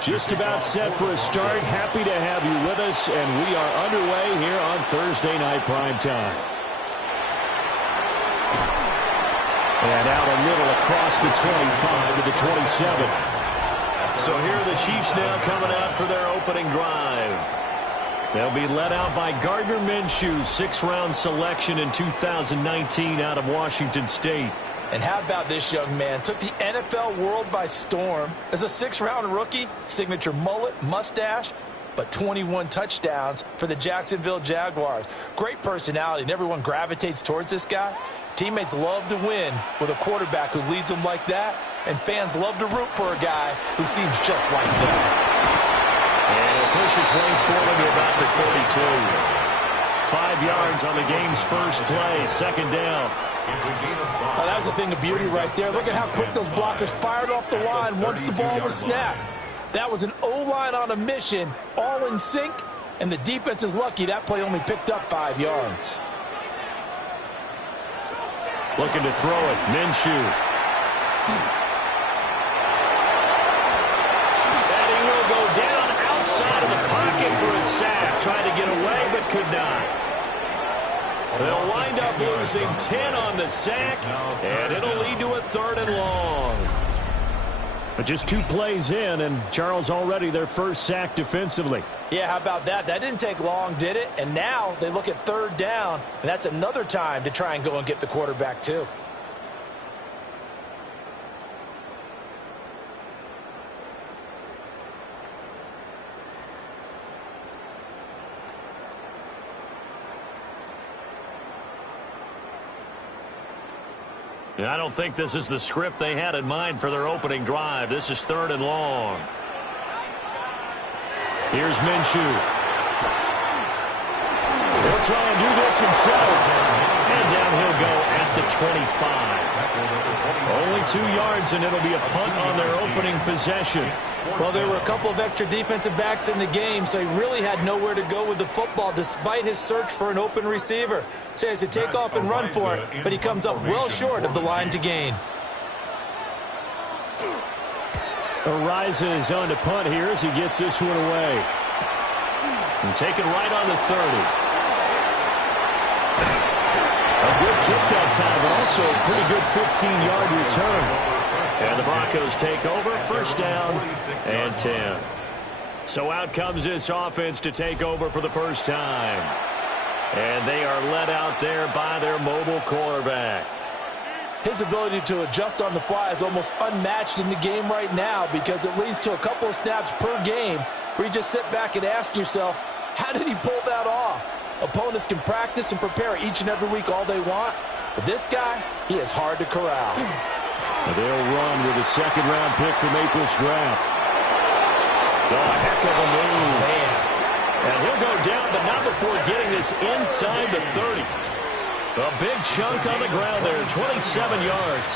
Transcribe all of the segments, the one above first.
Just about set for a start. Happy to have you with us, and we are underway here on Thursday Night Prime Time. And out a little across the 25 to the 27. So here are the Chiefs now coming out for their opening drive. They'll be led out by Gardner Minshew, 6th-round selection in 2019 out of Washington State. And how about this young man? Took the NFL world by storm. As a 6th-round rookie, signature mullet, mustache, but 21 touchdowns for the Jacksonville Jaguars. Great personality, and everyone gravitates towards this guy. Teammates love to win with a quarterback who leads them like that, and fans love to root for a guy who seems just like them. And he'll push his way forward to about the 42. 5 yards on the game's first play, 2nd down. Oh, that was a thing of beauty right there. Look at how quick those blockers fired off the line once the ball was snapped. That was an O-line on a mission, all in sync, and the defense is lucky that play only picked up 5 yards. Looking to throw it, Minshew. And he will go down outside of the pocket for a sack. Tried to get away, but could not. They'll wind up losing 10 on the sack, and it'll lead to a 3rd and long. But just 2 plays in, and Charles already their first sack defensively. Yeah, how about that? That didn't take long, did it? And now they look at 3rd down, and that's another time to try and go and get the quarterback too. I don't think this is the script they had in mind for their opening drive. This is 3rd and long. Here's Minshew. He'll try and do this himself. And down he'll go at the 25. Only 2 yards, and it'll be a punt on their opening possession. Well, there were a couple of extra defensive backs in the game, so he really had nowhere to go with the football despite his search for an open receiver. So he has to take off and run for it, but he comes up well short of the line to gain. Arises on to punt here as he gets this one away. And take it right on the 30. A good kick that time, but also a pretty good 15-yard return. And the Broncos take over, 1st down and 10. So out comes this offense to take over for the first time. And they are led out there by their mobile quarterback. His ability to adjust on the fly is almost unmatched in the game right now because it leads to a couple of snaps per game where you just sit back and ask yourself, how did he pull that off? Opponents can practice and prepare each and every week all they want, but this guy, he is hard to corral. They'll run with a 2nd-round pick from April's draft. Oh, heck of a move. Man. And he'll go down, but not before getting this inside the 30. A big chunk on the ground there, 27 yards.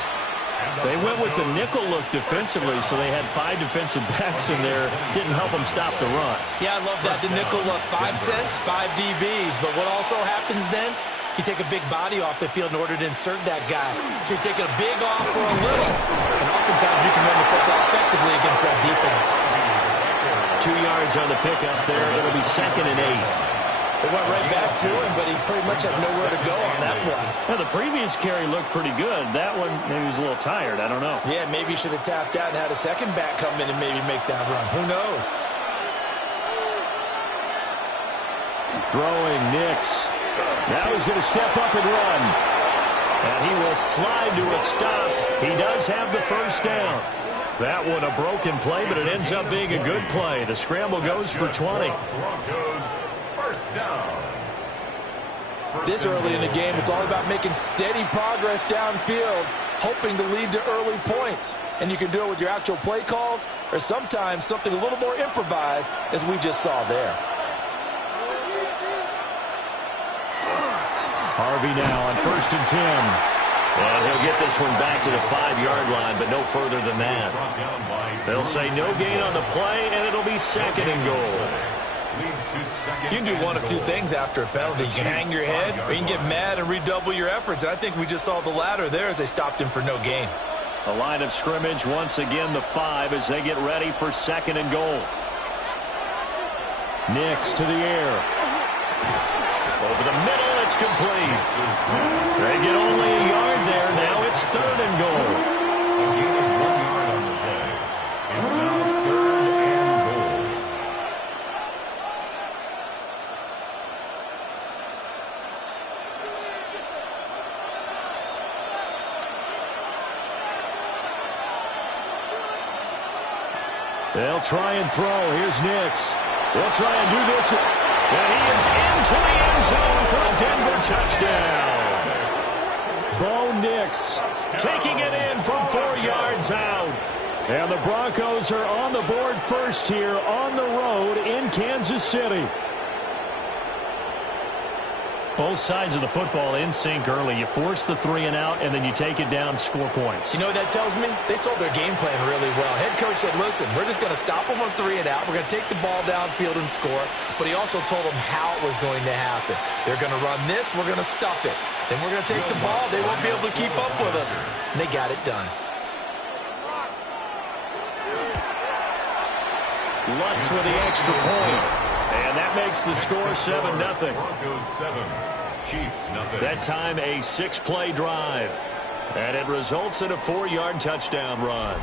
They went with the nickel look defensively, so they had 5 defensive backs in there. Didn't help them stop the run. Yeah, I love that. The nickel look, 5 cents, 5 DBs. But what also happens then, you take a big body off the field in order to insert that guy. So you're taking a big off for a little. And oftentimes you can run the football effectively against that defense. 2 yards on the pickup there. It'll be 2nd and 8. They went right back to him, but he pretty much had nowhere to go on that play. Now, the previous carry looked pretty good. That one, maybe he was a little tired. I don't know. Yeah, maybe he should have tapped out and had a second back come in and maybe make that run. Who knows? Throwing Nix. Now he's going to step up and run. And he will slide to a stop. He does have the 1st down. That one a broken play, but it ends up being a good play. The scramble goes for 20. This early in the game, it's all about making steady progress downfield, hoping to lead to early points. And you can do it with your actual play calls or sometimes something a little more improvised, as we just saw there. Harvey now on 1st and 10. And he'll get this one back to the 5-yard line, but no further than that. They'll say no gain on the play, and it'll be 2nd and goal. You can do one of 2 things after a penalty. You can hang your head, or you can get mad and redouble your efforts. And I think we just saw the latter there as they stopped him for no gain. The line of scrimmage, once again, the 5 as they get ready for 2nd and goal. Nix to the air. Over the middle, it's complete. They get only a yard there. Now it's 3rd and goal. A gain of 1 yard on the play. It's now 3rd and goal. They'll try and throw. Here's Nix. They'll try and do this. And he is into the end zone for a Denver touchdown. Bo Nix taking it in from 4 yards out. And the Broncos are on the board first here on the road in Kansas City. Both sides of the football in sync early. You force the 3 and out, and then you take it down, score points. You know what that tells me? They sold their game plan really well. Head coach said, listen, we're just going to stop them on 3 and out. We're going to take the ball downfield and score. But he also told them how it was going to happen. They're going to run this. We're going to stuff it. Then we're going to take the ball. They won't be able to keep up with us. And they got it done. Lutz with the extra point. And that makes the score 7-0. Broncos 7, Chiefs nothing. That time a 6-play drive. And it results in a 4-yard touchdown run.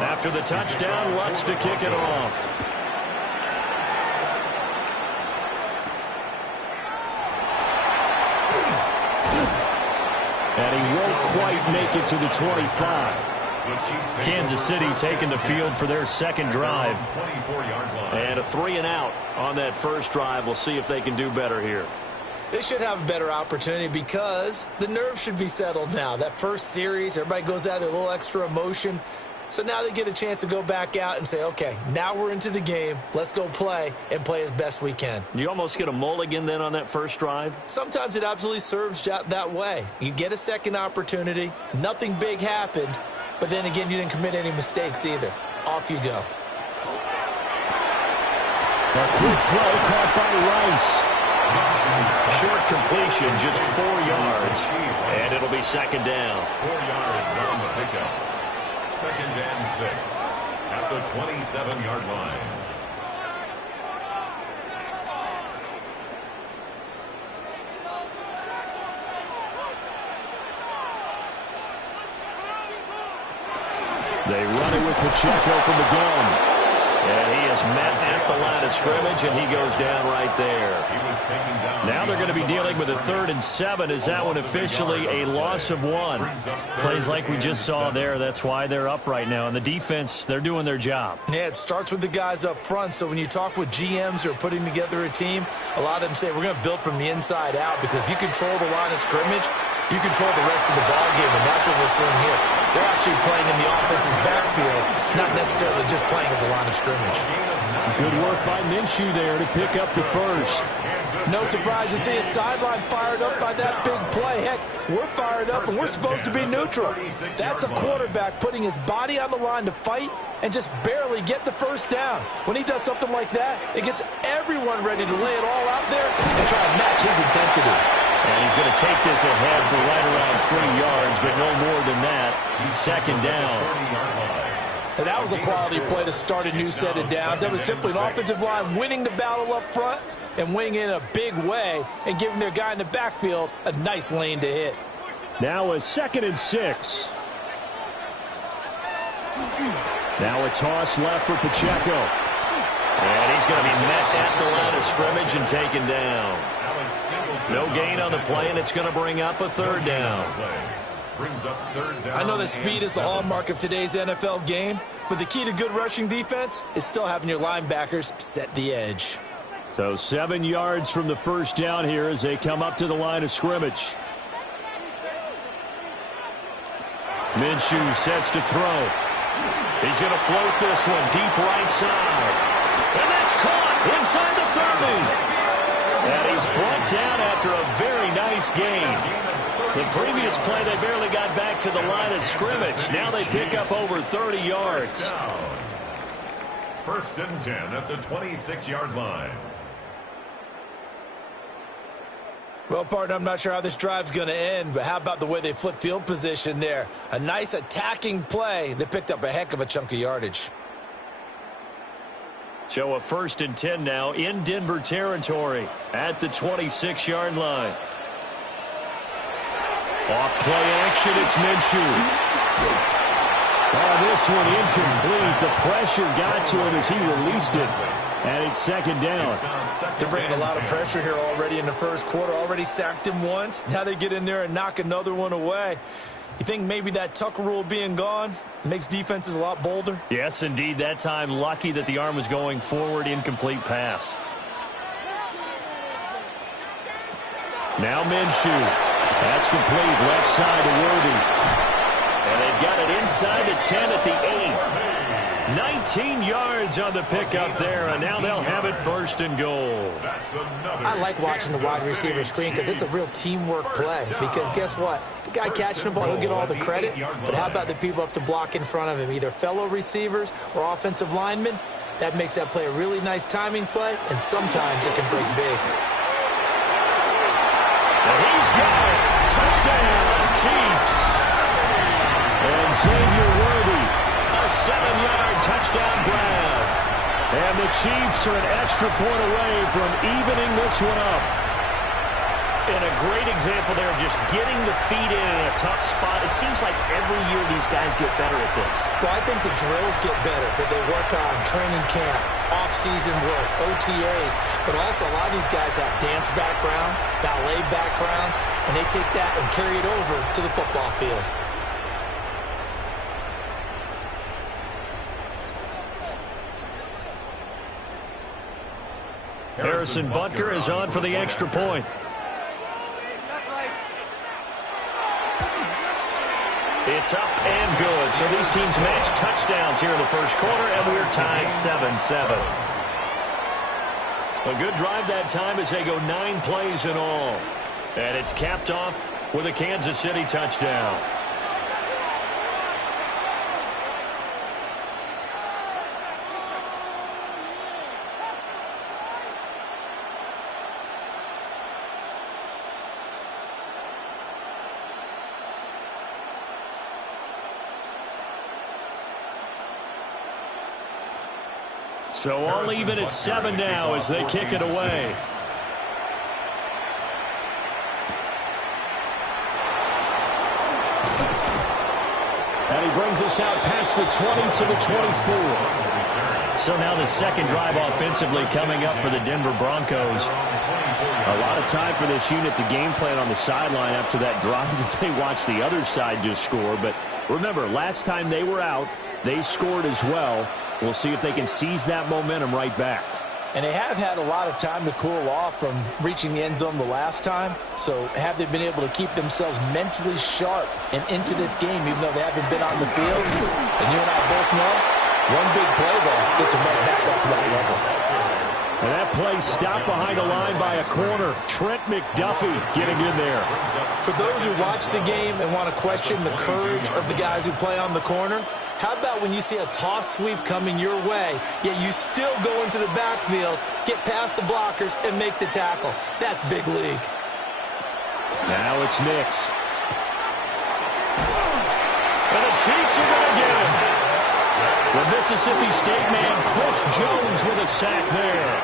After the touchdown, Lutz to kick it off. And he won't quite make it to the 25. Kansas City taking the field for their 2nd drive. And a 3 and out on that first drive. We'll see if they can do better here. They should have a better opportunity because the nerves should be settled now. That first series, everybody goes out there, a little extra emotion. So now they get a chance to go back out and say, okay, now we're into the game. Let's go play and play as best we can. You almost get a mulligan then on that first drive? Sometimes it absolutely serves that way. You get a second opportunity. Nothing big happened. But then again, you didn't commit any mistakes either. Off you go. A quick throw caught by Rice. Short completion, just 4 yards. And it'll be 2nd down. 4 yards on the pickup. 2nd and 6 at the 27-yard line. They run it with Pacheco from the gun. And he is met at the line of scrimmage, and he goes down right there. Now they're going to be dealing with a 3rd and 7. Is that one officially a loss of 1? Plays like we just saw there. That's why they're up right now. And the defense, they're doing their job. Yeah, it starts with the guys up front. So when you talk with GMs who are putting together a team, a lot of them say we're going to build from the inside out because if you control the line of scrimmage, you control the rest of the ball game, and that's what we're seeing here. They're actually playing in the offense's backfield, not necessarily just playing at the line of scrimmage. Good work by Minshew there to pick up the first. No surprise to see a sideline fired up by that big play. Heck, we're fired up, and we're supposed to be neutral. That's a quarterback putting his body on the line to fight and just barely get the first down. When he does something like that, it gets everyone ready to lay it all out there and try to match his intensity. And he's going to take this ahead for right around 3 yards, but no more than that. 2nd down. And that was a quality play to start a new set of downs. That was simply an offensive line winning the battle up front and winning in a big way and giving their guy in the backfield a nice lane to hit. Now a 2nd and 6. Now a toss left for Pacheco. And he's going to be met at the line of scrimmage and taken down. No gain on the play, and it's going to bring up a 3rd down. I know that speed is the hallmark of today's NFL game, but the key to good rushing defense is still having your linebackers set the edge. So 7 yards from the first down here as they come up to the line of scrimmage. Minshew sets to throw. He's going to float this one deep right side. And that's caught inside the 30. And he's brought down after a very nice gain. The previous play, they barely got back to the line of scrimmage. Now they pick up over 30 yards. First and 10 at the 26-yard line. Well, partner, I'm not sure how this drive's going to end, but how about the way they flip field position there? A nice attacking play that picked up a heck of a chunk of yardage. So a first and 10 now in Denver territory at the 26-yard line. Off play action, it's Minshew. Oh, this one incomplete. The pressure got to him as he released it. And it's second down. They're bringing a lot of pressure here already in the first quarter. Already sacked him once. Now they get in there and knock another one away. You think maybe that Tucker rule being gone makes defenses a lot bolder? Yes, indeed. That time, lucky that the arm was going forward. Incomplete pass. Now Minshew. That's complete. Left side to Worthy. And they've got it inside the 10 at the 8. 19 yards on the pickup there, and now they'll have it first and goal. I like watching the wide receiver screen because it's a real teamwork play. Because guess what? The guy catching the ball, he'll get all the credit. But how about the people who have to block in front of him, either fellow receivers or offensive linemen? That makes that play a really nice timing play, and sometimes it can break big. And he's got it. Touchdown, Chiefs. And Xavier Worthy, a 7-yard touchdown grab. And the Chiefs are an extra point away from evening this one up. And a great example there of just getting the feet in a tough spot. It seems like every year these guys get better at this. Well, I think the drills get better that they work on, training camp, off-season work, OTAs. But also a lot of these guys have dance backgrounds, ballet backgrounds, and they take that and carry it over to the football field. Harrison Butker is on for the extra point. It's up and good. So these teams match touchdowns here in the first quarter, and we're tied 7-7. A good drive that time as they go 9 plays in all. And it's capped off with a Kansas City touchdown. So all even at 7 now as they kick it away. And he brings us out past the 20 to the 24. So now the second drive offensively coming up for the Denver Broncos. A lot of time for this unit to game plan on the sideline after that drive that they watched the other side just score. But remember, last time they were out, they scored as well. We'll see if they can seize that momentum right back. And they have had a lot of time to cool off from reaching the end zone the last time. So have they been able to keep themselves mentally sharp and into this game, even though they haven't been on the field? And you and I both know, one big play, though, gets them right back up to that level. And that play stopped behind a line by a corner. Trent McDuffie getting in there. For those who watch the game and want to question the courage of the guys who play on the corner, how about when you see a toss sweep coming your way, yet you still go into the backfield, get past the blockers, and make the tackle? That's big league. Now it's Nix. And the Chiefs are going to get him. The Mississippi State man, Chris Jones, with a sack there.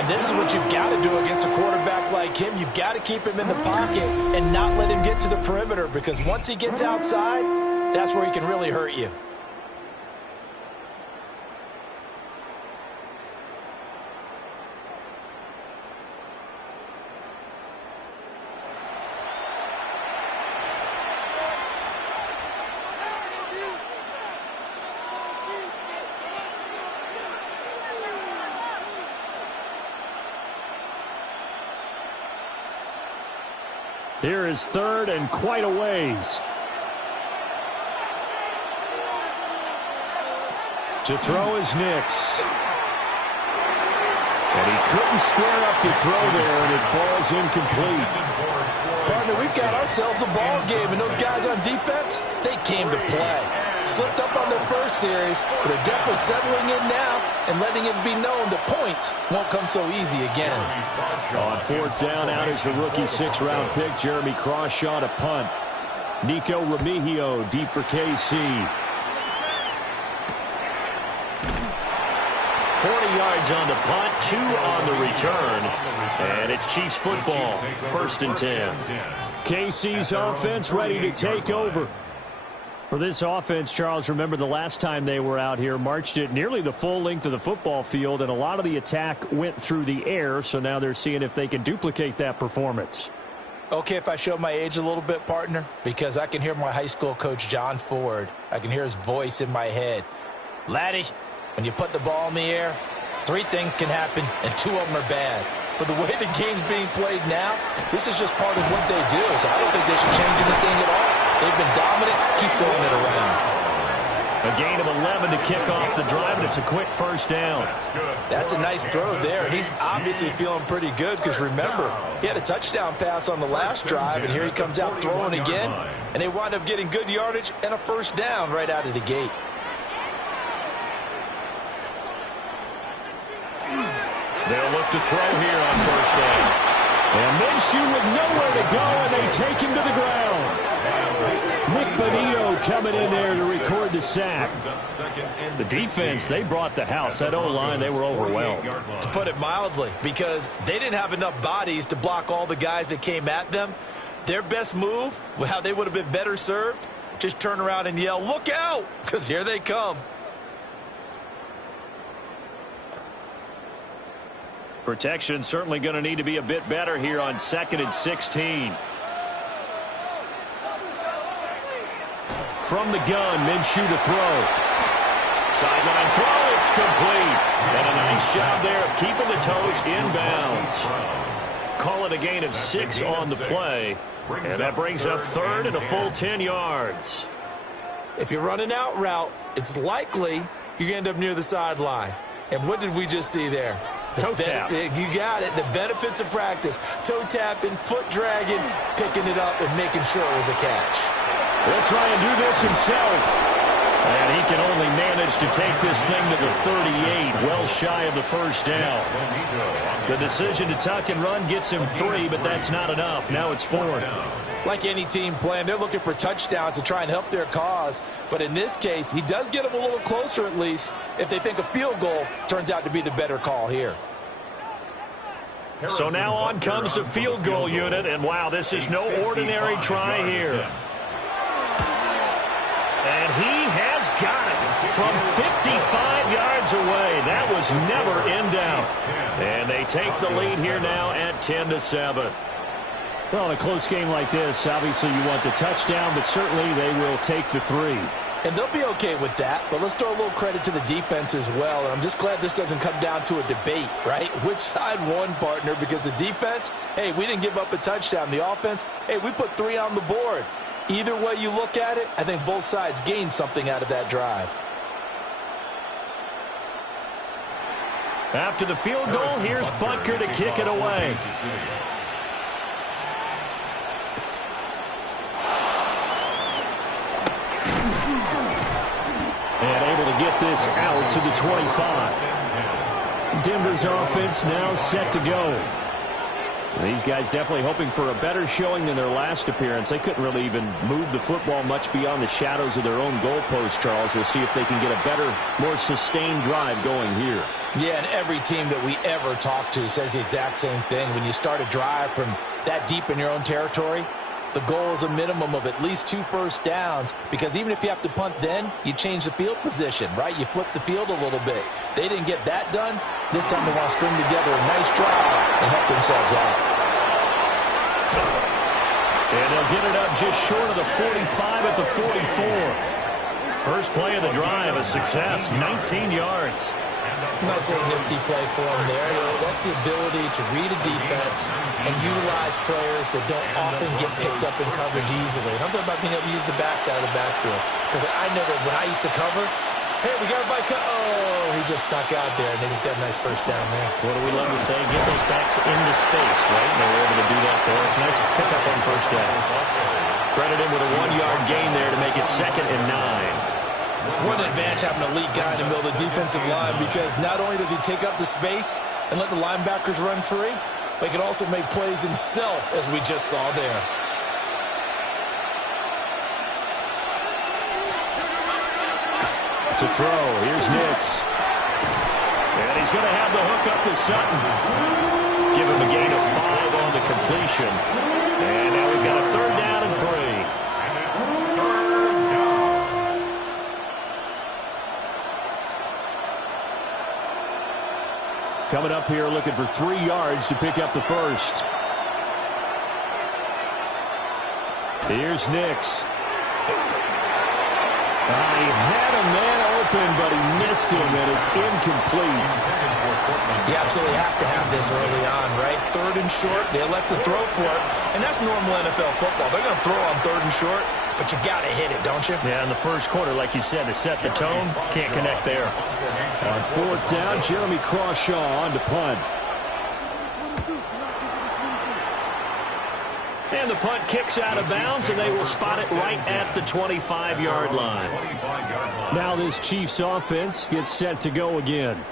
And this is what you've got to do against a quarterback like him. You've got to keep him in the pocket and not let him get to the perimeter, because once he gets outside, that's where he can really hurt you. Here is third and quite a ways. To throw is Nix. And he couldn't square up to throw there, and it falls incomplete. Partner, we've got ourselves a ball game, and those guys on defense, they came to play. Slipped up on their first series, but they're definitely settling in now and letting it be known that points won't come so easy again. On fourth down, out is the rookie sixth-round pick, Jeremy Crawshaw, to punt. Nico Remigio deep for KC. 40 yards on the punt, 2 on the return. And it's Chiefs football, 1st and 10. KC's offense ready to take over. For this offense, Charles, remember the last time they were out here, marched it nearly the full length of the football field, and a lot of the attack went through the air, so now they're seeing if they can duplicate that performance. Okay, if I show my age a little bit, partner, because I can hear my high school coach, John Ford. I can hear his voice in my head. Laddie, when you put the ball in the air, 3 things can happen, and 2 of them are bad. For the way the game's being played now, this is just part of what they do, so I don't think they should change anything at all. They've been dominant. Keep throwing it around. A gain of 11 to kick off the drive, and it's a quick first down. That's a nice throw there. He's obviously feeling pretty good because, remember, he had a touchdown pass on the last drive, and here he comes out throwing again, and they wind up getting good yardage and a first down right out of the gate. They'll look to throw here on first down. And Minshew with nowhere to go, and they take him to the ground. Nick Bonito coming in there to record the sack. The defense, they brought the house. That O-line, they were overwhelmed. To put it mildly, because they didn't have enough bodies to block all the guys that came at them. Their best move, how they would have been better served, just turn around and yell, "Look out!" because here they come. Protection certainly going to need to be a bit better here on 2nd and 16. From the gun, Minshew to throw. Sideline throw, it's complete. And a nice job there of keeping the toes inbounds. Call it a gain of 6 on the play. And that brings up 3rd and a full 10 yards. If you're running out route, it's likely you're going to end up near the sideline. And what did we just see there? Toe tap. You got it. The benefits of practice. Toe tapping, foot dragging, picking it up, and making sure it was a catch. He'll try and do this himself. And he can only manage to take this thing to the 38, well shy of the first down. The decision to tuck and run gets him 3, but that's not enough. Now it's 4th. Like any team playing, they're looking for touchdowns to try and help their cause. But in this case, he does get them a little closer at least if they think a field goal turns out to be the better call here. So now on comes the field goal unit, and wow, this is no ordinary try here. And he has got it from 55 yards away. That was never in doubt. And they take the lead here now at 10-7. Well, in a close game like this, obviously you want the touchdown, but certainly they will take the 3. And they'll be okay with that, but let's throw a little credit to the defense as well. And I'm just glad this doesn't come down to a debate, right? Which side won, partner? Because the defense, hey, we didn't give up a touchdown. The offense, hey, we put 3 on the board. Either way you look at it, I think both sides gained something out of that drive. After the field goal, here's Butker to kick it away. And able to get this out to the 25. Denver's offense now set to go. These guys definitely hoping for a better showing than their last appearance. They couldn't really even move the football much beyond the shadows of their own goalpost, Charles. We'll see if they can get a better, more sustained drive going here. Yeah, and every team that we ever talk to says the exact same thing. When you start a drive from that deep in your own territory, the goal is a minimum of at least 2 first downs, because even if you have to punt then, you change the field position, right? You flip the field a little bit. They didn't get that done. This time they want to string together a nice drive and help themselves out. And they'll get it up just short of the 45 at the 44. First play of the drive, a success, 19 yards. Nice little nifty play for them there. You know, that's the ability to read a defense and utilize players that don't often get picked up in coverage easily. And I'm talking about being able to use the backside of the backfield. Because I know that when I used to cover, Hey, we got a bike. Oh, he just snuck out there, and they just got a nice first down there. What do we love to say? Get those backs into space, right? And they were able to do that there. Nice pickup on first down. Credit him with a 1-yard gain there to make it 2nd and 9. What an advantage having a elite guy in the middle of the defensive line, because not only does he take up the space and let the linebackers run free, but he can also make plays himself, as we just saw there. To throw, here's Nix. And he's going to have the hook up to Sutton. Give him a gain of 5 on the completion. And now we've got a 3rd down and 3. Coming up here looking for 3 yards to pick up the first. Here's Nix. He had a man open, but he missed him, and it's incomplete. You absolutely have to have this early on, right? 3rd and short, they elect to throw for it, and that's normal NFL football. They're going to throw on 3rd and short, but you've got to hit it, don't you? Yeah, in the first quarter, like you said, to set the tone, can't connect there. On 4th down, Jeremy Crawshaw on to punt. And the punt kicks out of bounds, and they will spot it right at the 25-yard line. Now this Chiefs offense gets set to go again.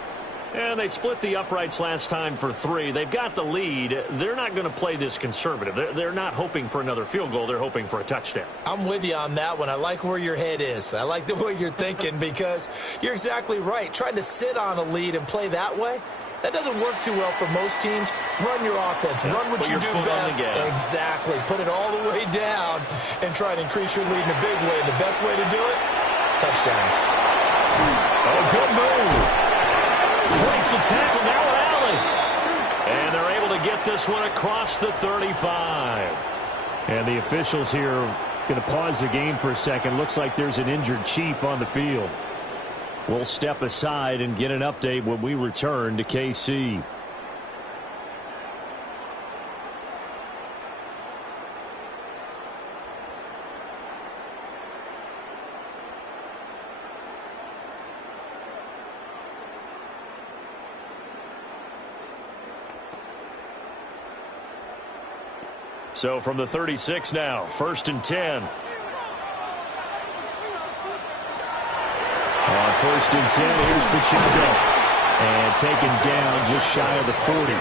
And they split the uprights last time for 3. They've got the lead. They're not going to play this conservative. They're not hoping for another field goal. They're hoping for a touchdown. I'm with you on that one. I like where your head is. I like the way you're thinking, because you're exactly right. Trying to sit on a lead and play that way, that doesn't work too well for most teams. Run your offense. Run what you do best. Exactly. Put it all the way down and try to increase your lead in a big way. And the best way to do it, touchdowns. Oh, good move. Breaks the tackle, now an alley. And they're able to get this one across the 35. And the officials here going to pause the game for a second. Looks like there's an injured Chief on the field. We'll step aside and get an update when we return to KC. So from the 36 now, 1st and 10. On 1st and 10, here's Pacheco. And taken down just shy of the 40.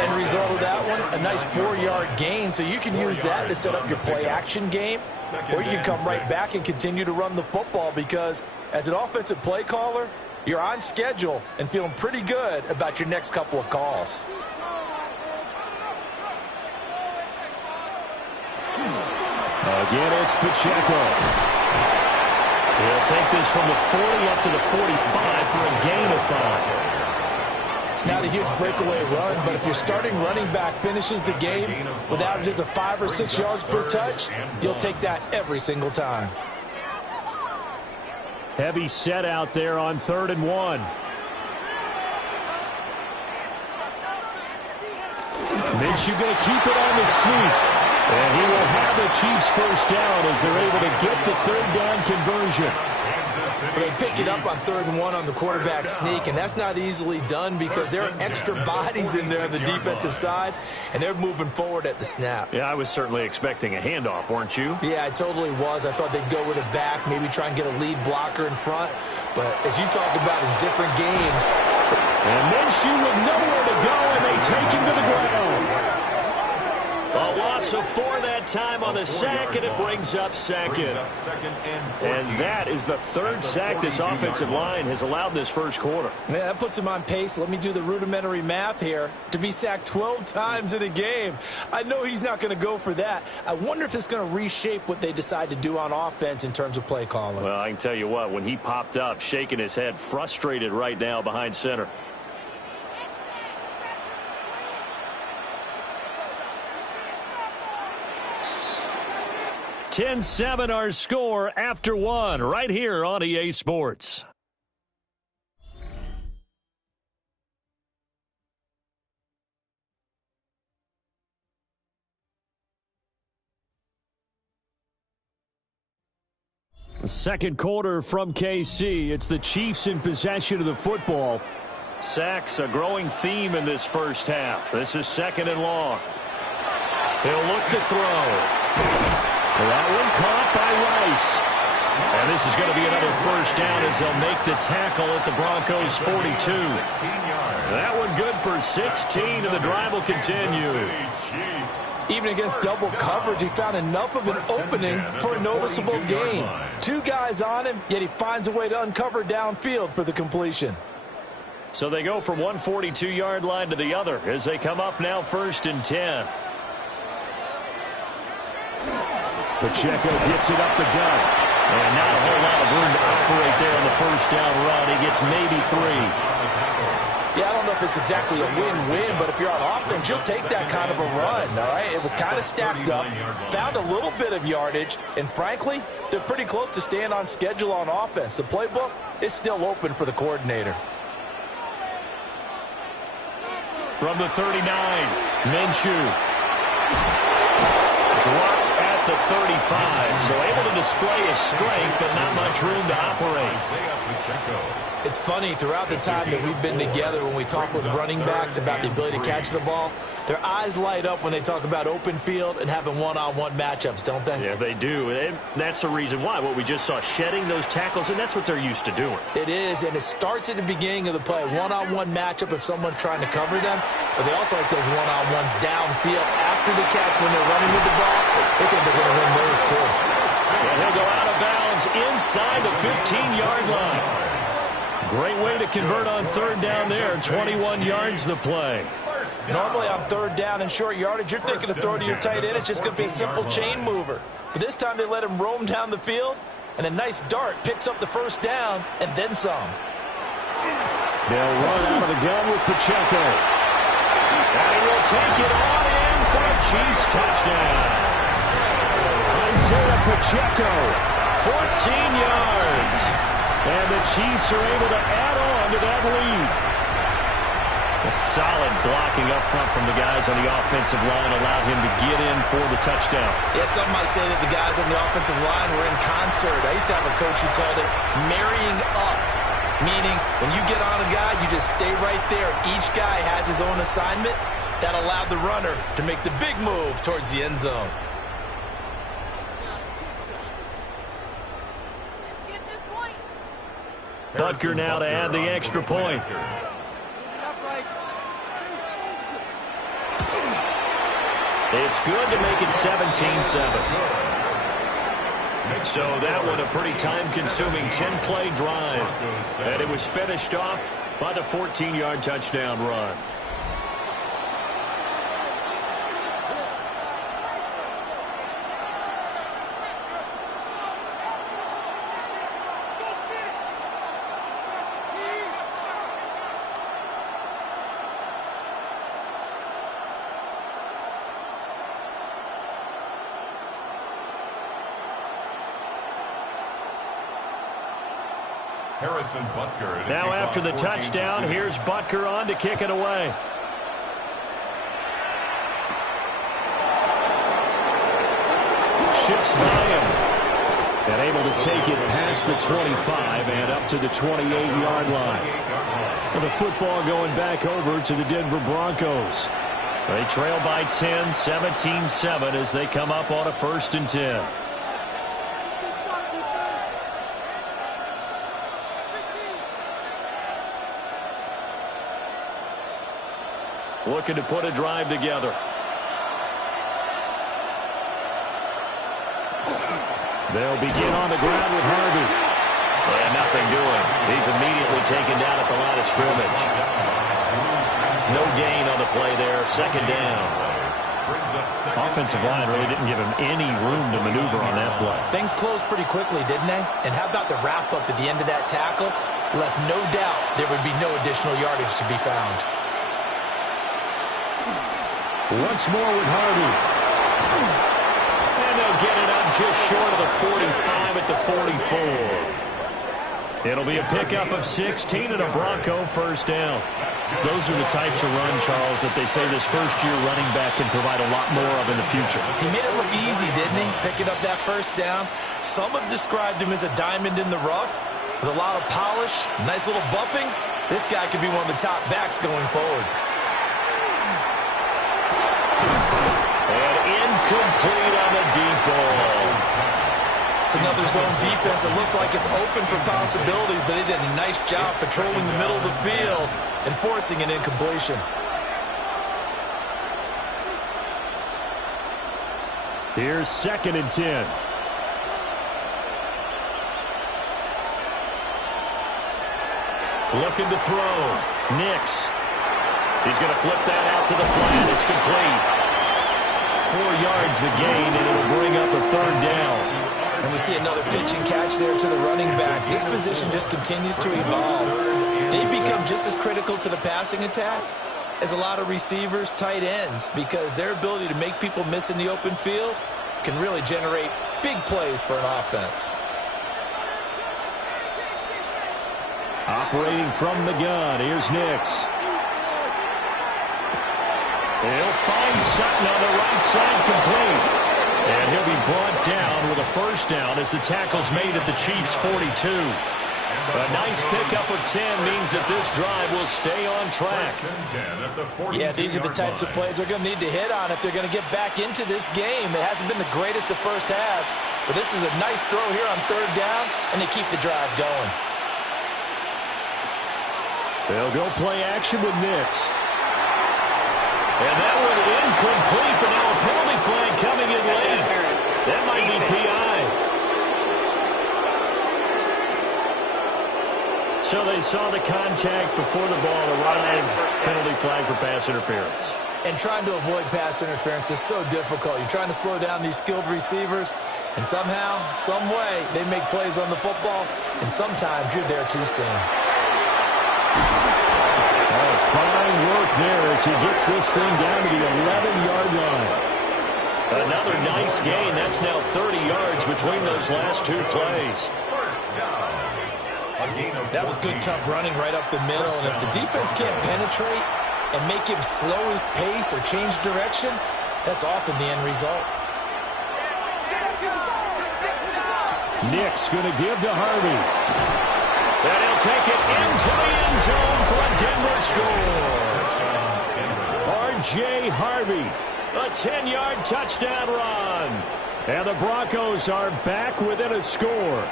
End result of that one, a nice 4-yard gain. So you can use that to set up your play-action game, or you can come right back and continue to run the football, because as an offensive play caller, you're on schedule and feeling pretty good about your next couple of calls. Again, it's Pacheco. He'll take this from the 40 up to the 45 for a gain of 5. It's not a huge breakaway run, but if your starting running back finishes the game with averages of 5 or 6 yards per touch, you'll take that every single time. Heavy set out there on 3rd and 1. Minshew going to keep it on the sneak. And he will have the Chiefs first down as they're able to get the 3rd down conversion. They pick it up on 3rd and 1 on the quarterback sneak, and that's not easily done because there are extra bodies in there on the defensive side, and they're moving forward at the snap. Yeah, I was certainly expecting a handoff, weren't you? Yeah, I totally was. I thought they'd go with it back, maybe try and get a lead blocker in front. But as you talk about in different games. And Minshew with nowhere to go, and they take him to the ground. A loss of 4 that time on the sack, and it brings up 2nd. And that is the 3rd sack this offensive line has allowed this first quarter. Yeah, that puts him on pace. Let me do the rudimentary math here. To be sacked 12 times in a game, I know he's not going to go for that. I wonder if it's going to reshape what they decide to do on offense in terms of play calling. Well, I can tell you what, when he popped up, shaking his head, frustrated right now behind center. (10-7) our score after 1 right here on EA Sports. Second quarter from KC. It's the Chiefs in possession of the football. Sacks, a growing theme in this first half. This is 2nd and long. He'll look to throw. That one caught by Rice. And this is going to be another first down as they'll make the tackle at the Broncos 42. That one good for 16, and the drive will continue. Even against double coverage, he found enough of an opening for a noticeable gain. 2 guys on him, yet he finds a way to uncover downfield for the completion. So they go from one 42-yard line to the other as they come up now 1st and 10. Pacheco gets it up the gut. And not a whole lot of room to operate there on the first down run. He gets maybe 3. Yeah, I don't know if it's exactly a win-win, but if you're on offense, you'll take that kind of a run, all right? It was kind of stacked up, found a little bit of yardage, and frankly, they're pretty close to staying on schedule on offense. The playbook is still open for the coordinator. From the 39, Minshew. Dropped at the 35, so able to display his strength, but not much room to operate. It's funny, throughout the time that we've been together when we talk with running backs about the ability to catch the ball, their eyes light up when they talk about open field and having one-on-one matchups, don't they? Yeah, they do. And that's the reason why. What we just saw, shedding those tackles, and that's what they're used to doing. It is, and it starts at the beginning of the play. One-on-one matchup if someone's trying to cover them, but they also like those one-on-ones downfield after the catch when they're running with the ball. They think they're going to win those, too. And he'll go out of bounds inside the 15-yard line. Great way to convert on 3rd down there. 21 yards the play. Normally on 3rd down and short yardage, you're thinking to throw to your tight end. It's just going to be a simple chain mover. But this time they let him roam down the field, and a nice dart picks up the first down and then some. They'll run out of the gun with Pacheco. And he will take it on in for a Chiefs touchdown. Isaiah Pacheco. 14 yards. And the Chiefs are able to add on to that lead. A solid blocking up front from the guys on the offensive line allowed him to get in for the touchdown. Yeah, some might say that the guys on the offensive line were in concert. I used to have a coach who called it marrying up, meaning when you get on a guy, you just stay right there. Each guy has his own assignment. That allowed the runner to make the big move towards the end zone. Butker now to add the extra point. It's good to make it 17-7. So that one a pretty time-consuming 10-play drive. And it was finished off by the 14-yard touchdown run. Now after the touchdown, here's Butker on to kick it away. Shifts by him. And able to take it past the 25 and up to the 28-yard line. And the football going back over to the Denver Broncos. They trail by 10, 17-7 as they come up on a 1st and 10. Looking to put a drive together. They'll begin on the ground with Harvey. And nothing doing. He's immediately taken down at the line of scrimmage. No gain on the play there. 2nd down. Offensive line really didn't give him any room to maneuver on that play. Things closed pretty quickly, didn't they? And how about the wrap-up at the end of that tackle? Left no doubt there would be no additional yardage to be found. Once more with Harvey. And they'll get it up just short of the 45 at the 44. It'll be a pickup of 16 and a Bronco 1st down. Those are the types of run, Charles, that they say this first-year running back can provide a lot more of in the future. He made it look easy, didn't didn't he? Picking up that first down. Some have described him as a diamond in the rough with a lot of polish, nice little buffing. This guy could be one of the top backs going forward. And incomplete on the deep ball. It's another zone defense. It looks like it's open for possibilities, but they did a nice job patrolling the middle of the field and forcing an incompletion. Here's 2nd and 10. Looking to throw. Nix. He's going to flip that out to the flat. It's complete. 4 yards the gain, and it'll bring up a 3rd down. And we see another pitch and catch there to the running back. This position just continues to evolve. They've become just as critical to the passing attack as a lot of receivers, tight ends, because their ability to make people miss in the open field can really generate big plays for an offense. Operating from the gun, here's Nix. He'll find Sutton on the right side, complete. And he'll be brought down with a 1st down as the tackle's made at the Chiefs' 42. A nice pickup of 10 means that this drive will stay on track. Yeah, these are the types of plays they're going to need to hit on if they're going to get back into this game. It hasn't been the greatest of first halves, but this is a nice throw here on 3rd down, and they keep the drive going. They'll go play action with Nix. And that one incomplete, but now a penalty flag coming in late. That might be PI. So they saw the contact before the ball arrived. Penalty flag for pass interference. And trying to avoid pass interference is so difficult. You're trying to slow down these skilled receivers, and somehow, some way, they make plays on the football, and sometimes you're there too soon. Fine work there as he gets this thing down to the 11-yard line. Another nice gain. That's now 30 yards between those last 2 plays. That was good, tough running right up the middle. And if the defense can't penetrate and make him slow his pace or change direction, that's often the end result. Nick's going to give to Harvey. And he'll take it into the end zone for a Denver score. R.J. Harvey, a 10-yard touchdown run. And the Broncos are back within a score.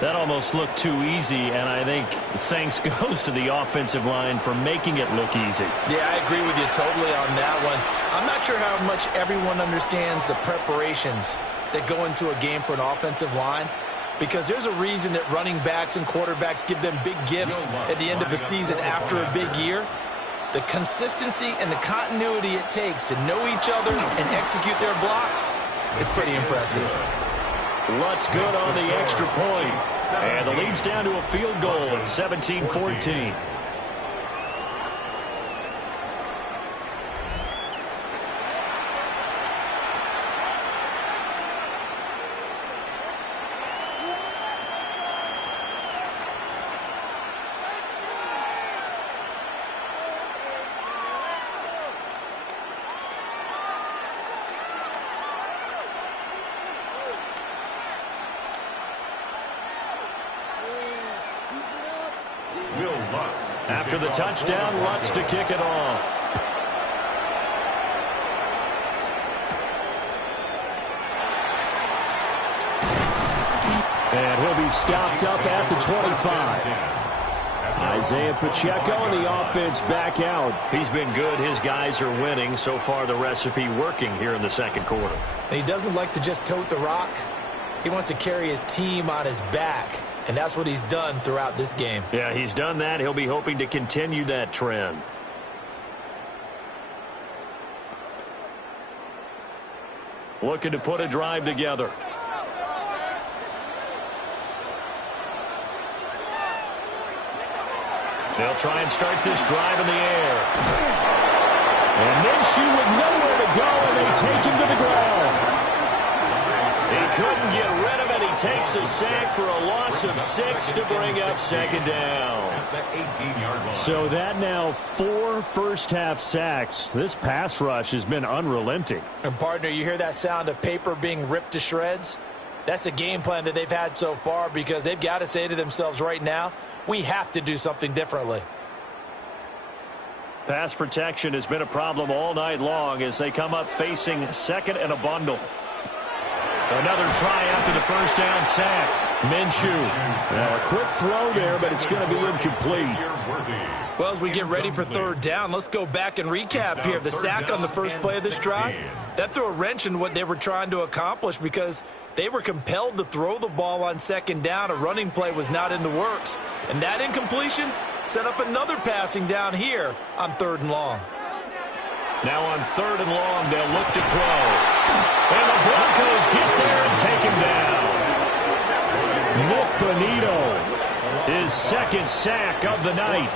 That almost looked too easy, and I think thanks goes to the offensive line for making it look easy. Yeah, I agree with you totally on that one. I'm not sure how much everyone understands the preparations that go into a game for an offensive line, because there's a reason that running backs and quarterbacks give them big gifts at the end of the season after a big year. The consistency and the continuity it takes to know each other and execute their blocks is pretty impressive. Lutt's good on the extra point. And the lead's down to a field goal at 17-14. After the touchdown, Lutz to kick it off. And he'll be stopped up at the 25. Isaiah Pacheco and the offense back out. He's been good. His guys are winning. So far, the recipe working here in the second quarter. And he doesn't like to just tote the rock. He wants to carry his team on his back. And that's what he's done throughout this game. Yeah, he's done that. He'll be hoping to continue that trend. Looking to put a drive together. They'll try and start this drive in the air. And Minshew with nowhere to go, and they take him to the ground. He couldn't get rid of it. He takes a sack for a loss of 6 to bring up second down. So that now 4 first-half sacks. This pass rush has been unrelenting. And, partner, you hear that sound of paper being ripped to shreds? That's the game plan that they've had so far, because they've got to say to themselves right now, we have to do something differently. Pass protection has been a problem all night long as they come up facing second and a bundle. Another try after the first down sack. Minshew. A quick throw there, but it's going to be incomplete. Well, as we get ready for third down, let's go back and recap here. The sack on the first play of this drive, that threw a wrench in what they were trying to accomplish, because they were compelled to throw the ball on second down. A running play was not in the works. And that incompletion set up another passing down here on third and long. Now on third and long, they'll look to throw. And the Broncos get there and take him down. Nick Bonito, his second sack of the night.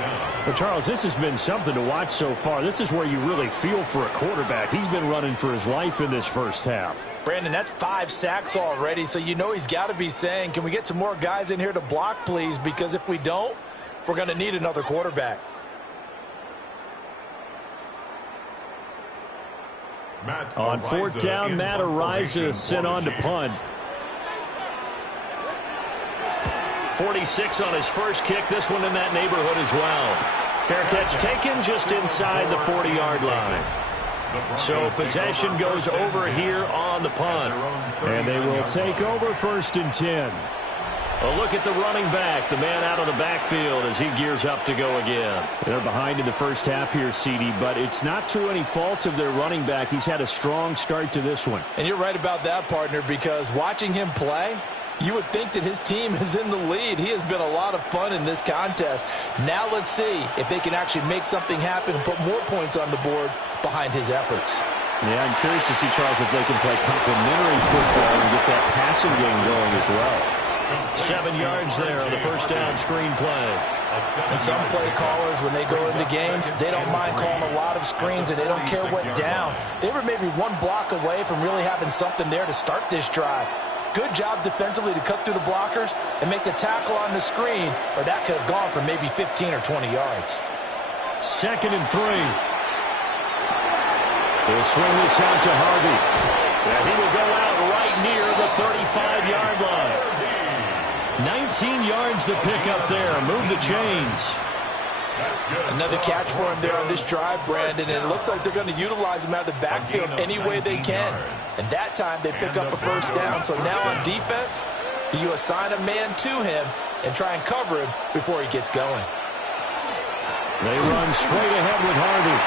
Well, Charles, this has been something to watch so far. This is where you really feel for a quarterback. He's been running for his life in this first half. Brandon, that's 5 sacks already, so you know he's got to be saying, can we get some more guys in here to block, please? Because if we don't, we're going to need another quarterback. On fourth down, Matt Araiza sent on to punt. 46 on his first kick. This one in that neighborhood as well. Fair catch taken just inside the 40-yard line. So possession goes over here on the punt. And they will take over first and 10. A look at the running back, the man out of the backfield as he gears up to go again. They're behind in the first half here, CD, but it's not through any fault of their running back. He's had a strong start to this one. And you're right about that, partner, because watching him play, you would think that his team is in the lead. He has been a lot of fun in this contest. Now let's see if they can actually make something happen and put more points on the board behind his efforts. Yeah, I'm curious to see, Charles, if they can play complementary football and get that passing game going as well. 7 yards there on the first down screen play. And some play callers, when they go into games, they don't mind calling a lot of screens, and they don't care what down. They were maybe one block away from really having something there to start this drive. Good job defensively to cut through the blockers and make the tackle on the screen, or that could have gone for maybe 15 or 20 yards. 2nd and 3. They'll swing this out to Harvey. And he will go out right near the 35-yard line. 19 yards to pick up there. Move the chains. Another catch for him there on this drive, Brandon, and it looks like they're going to utilize him out of the backfield any way they can. And that time they pick up a first down. So now on defense, you assign a man to him and try and cover him before he gets going. They run straight ahead with Harvey.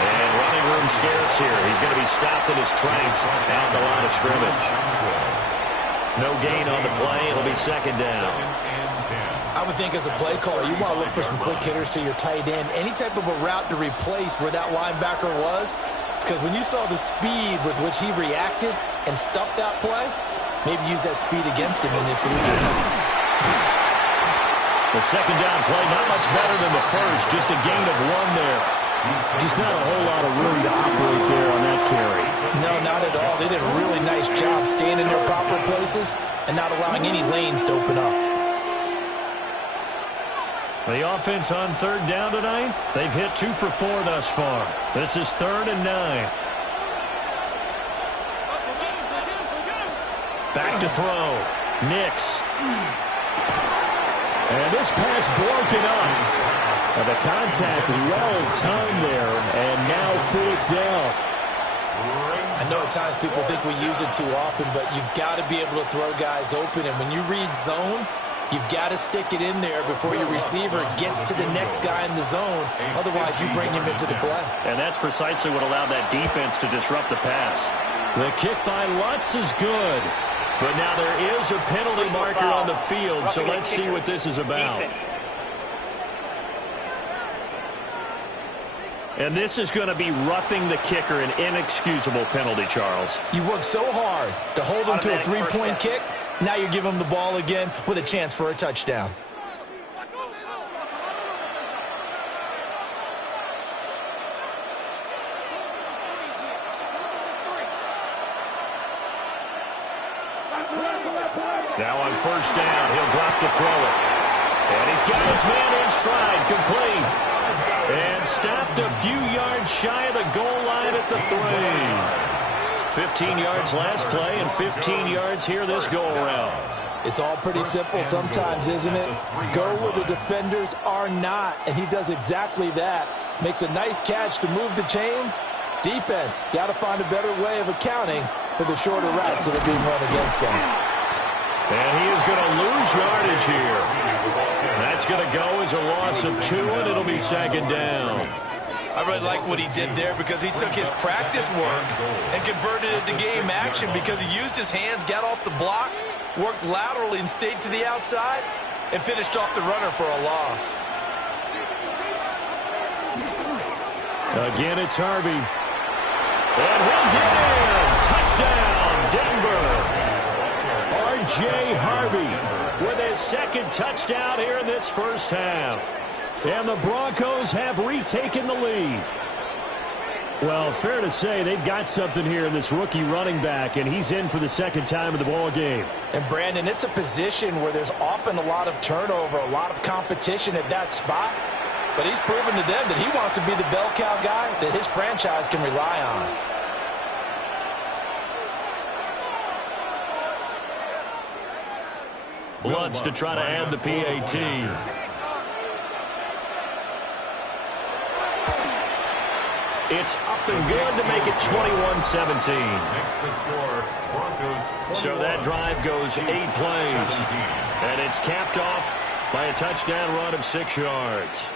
And running room scarce here. He's going to be stopped in his tracks out the line of scrimmage. No gain on the play. It'll be second down. I would think as a play caller, you want to look for some quick hitters to your tight end. Any type of a route to replace where that linebacker was. Because when you saw the speed with which he reacted and stuffed that play, maybe use that speed against him in the future. The second down play, not much better than the first. Just a gain of 1 there. Just not a whole lot of room to operate there on that carry. No, not at all. They did a really nice job staying in their proper places and not allowing any lanes to open up. The offense on third down tonight, they've hit 2 for 4 thus far. This is 3rd and 9. Back to throw. Nix. And this pass broken up. The contact well-timed there, and now 4th down. I know at times people think we use it too often, but you've got to be able to throw guys open. And when you read zone, you've got to stick it in there before your receiver gets to the next guy in the zone. Otherwise, you bring him into the play. And that's precisely what allowed that defense to disrupt the pass. The kick by Lutz is good. But now there is a penalty marker on the field, so let's see what this is about. And this is going to be roughing the kicker, an inexcusable penalty, Charles. You've worked so hard to hold him to a 3-point kick. Now you give him the ball again with a chance for a touchdown. Now on first down, he'll drop to throw it. And he's got his man in stride, complete. And stopped a few yards shy of the goal line at the 3. 15 yards last play and 15 yards here this go-around. It's all pretty simple sometimes, isn't it? Go where the defenders are not, and he does exactly that. Makes a nice catch to move the chains. Defense, got to find a better way of accounting for the shorter routes that are being run against them. And he is going to lose yardage here. That's going to go as a loss of 2, and it'll be second down. I really like what he did there because he took his practice work and converted it to game action because he used his hands, got off the block, worked laterally and stayed to the outside, and finished off the runner for a loss. Again, it's Harvey. And he'll get in. Touchdown, Denver. R.J. Harvey with his second touchdown here in this first half. And the Broncos have retaken the lead. Well, fair to say they've got something here in this rookie running back, and he's in for the second time in the ball game. And, Brandon, it's a position where there's often a lot of turnover, a lot of competition at that spot. But he's proven to them that he wants to be the bell cow guy that his franchise can rely on. Bloods to try to add the PAT. It's up and good to make it 21-17. So that drive goes 8 plays. And it's capped off by a touchdown run of 6 yards.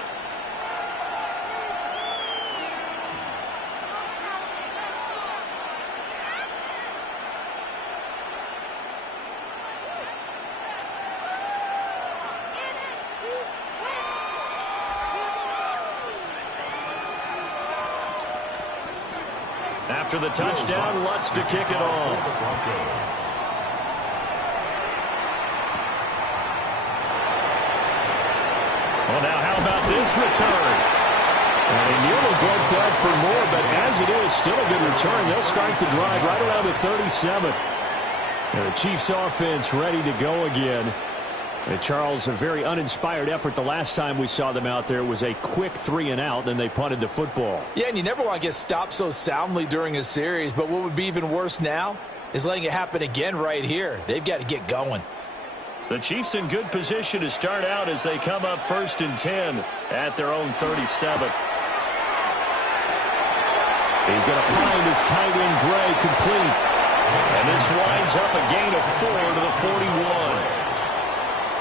After the touchdown, Lutz to kick it off. Well, now how about this return? And you'll have broke that for more, but as it is, still a good return. They'll start the drive right around the 37. And the Chiefs offense ready to go again. And Charles, a very uninspired effort the last time we saw them out there. It was a quick 3-and-out, then they punted the football. Yeah, and you never want to get stopped so soundly during a series, but what would be even worse now is letting it happen again right here. They've got to get going. The Chiefs in good position to start out as they come up 1st and 10 at their own 37. He's going to find his tight end Gray complete. And this winds up a gain of 4 to the 41.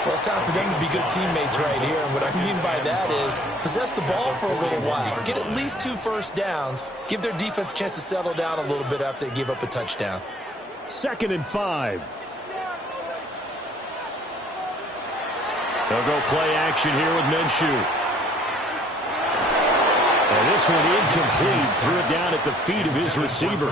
Well, it's time for them to be good teammates right here. And what I mean by that is possess the ball for a little while. Get at least 2 first downs. Give their defense a chance to settle down a little bit after they give up a touchdown. 2nd and 5. They'll go play action here with Minshew. And this one incomplete. Threw it down at the feet of his receiver.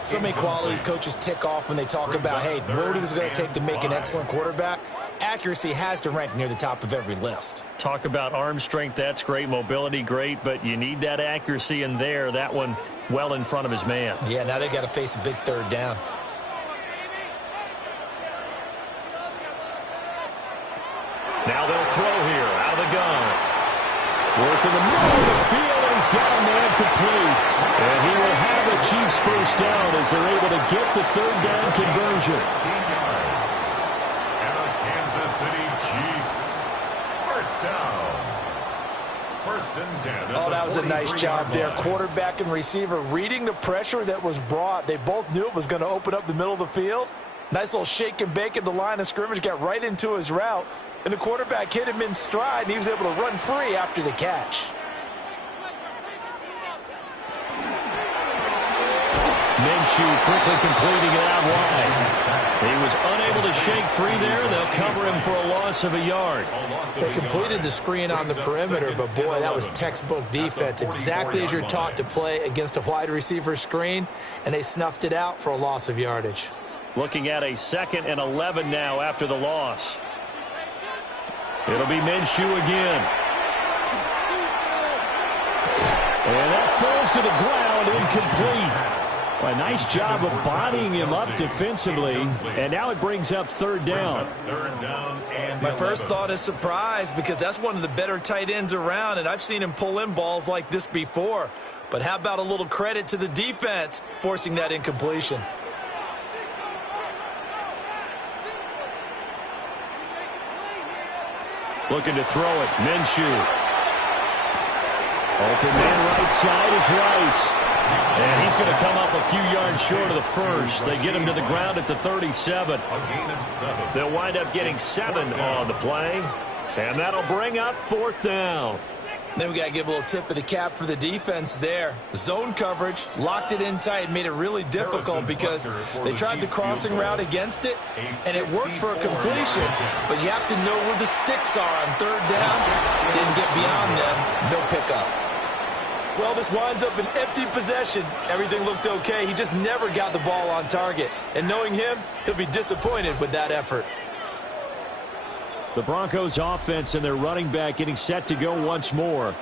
So many qualities coaches tick off when they talk about, hey, what is it going to take to make an excellent quarterback? Accuracy has to rank near the top of every list. Talk about arm strength, that's great. Mobility, great. But you need that accuracy in there. That one well in front of his man. Yeah, now they've got to face a big 3rd down. Now they'll throw here out of the gun. Work in the middle of the field, and he's got a man complete. And he will have the Chiefs first down as they're able to get the 3rd down conversion. And the Kansas City Chiefs. First down. 1st and 10. Oh, that was a nice job there. Quarterback and receiver reading the pressure that was brought. They both knew it was going to open up the middle of the field. Nice little shake and bake at the line of scrimmage, got right into his route. And the quarterback hit him in stride, and he was able to run free after the catch. Minshew quickly completing it out wide. He was unable to shake free there. They'll cover him for a loss of a yard. They completed the screen on the perimeter, but, boy, that was textbook defense. Exactly as you're taught to play against a wide receiver screen, and they snuffed it out for a loss of yardage. Looking at a 2nd and 11 now after the loss. It'll be Minshew again. And that falls to the ground, incomplete. A nice job of bodying him up defensively, and now it brings up third down. My first thought is surprise because that's one of the better tight ends around, and I've seen him pull in balls like this before. But how about a little credit to the defense forcing that incompletion? Looking to throw it. Minshew. Open man right side is Rice. And he's going to come up a few yards short of the first. They get him to the ground at the 37. They'll wind up getting 7 on the play. And that'll bring up fourth down. Then we got to give a little tip of the cap for the defense there. Zone coverage, locked it in tight, made it really difficult because they tried the crossing route against it, and it worked for a completion. But you have to know where the sticks are on third down. Didn't get beyond them. No pickup. Well, this winds up an empty possession. Everything looked okay. He just never got the ball on target. And knowing him, he'll be disappointed with that effort. The Broncos offense and their running back getting set to go once more.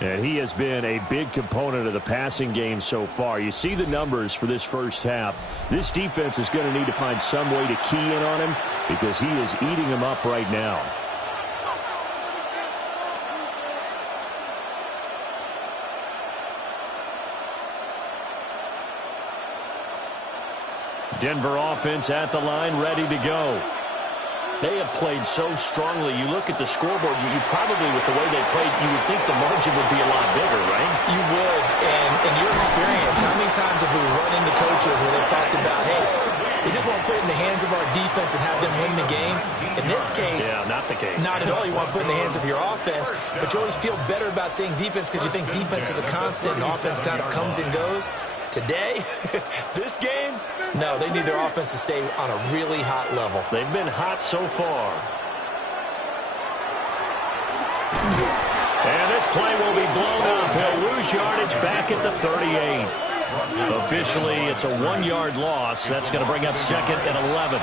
And he has been a big component of the passing game so far. You see the numbers for this first half. This defense is going to need to find some way to key in on him because he is eating them up right now. Denver offense at the line, ready to go. They have played so strongly. You look at the scoreboard, you probably, with the way they played, you would think the margin would be a lot bigger, right? You would. And in your experience, how many times have we run into coaches where they've talked about, hey, we just want to put it in the hands of our defense and have them win the game? In this case, yeah, not the case. Not at all. You want to put it in the hands of your offense, but you always feel better about saying defense because you think defense is a constant and offense kind of comes and goes. Today, this game, no, they need their offense to stay on a really hot level. They've been hot so far. And this play will be blown up. He'll lose yardage back at the 38. Officially, it's a 1-yard loss. That's going to bring up second and 11.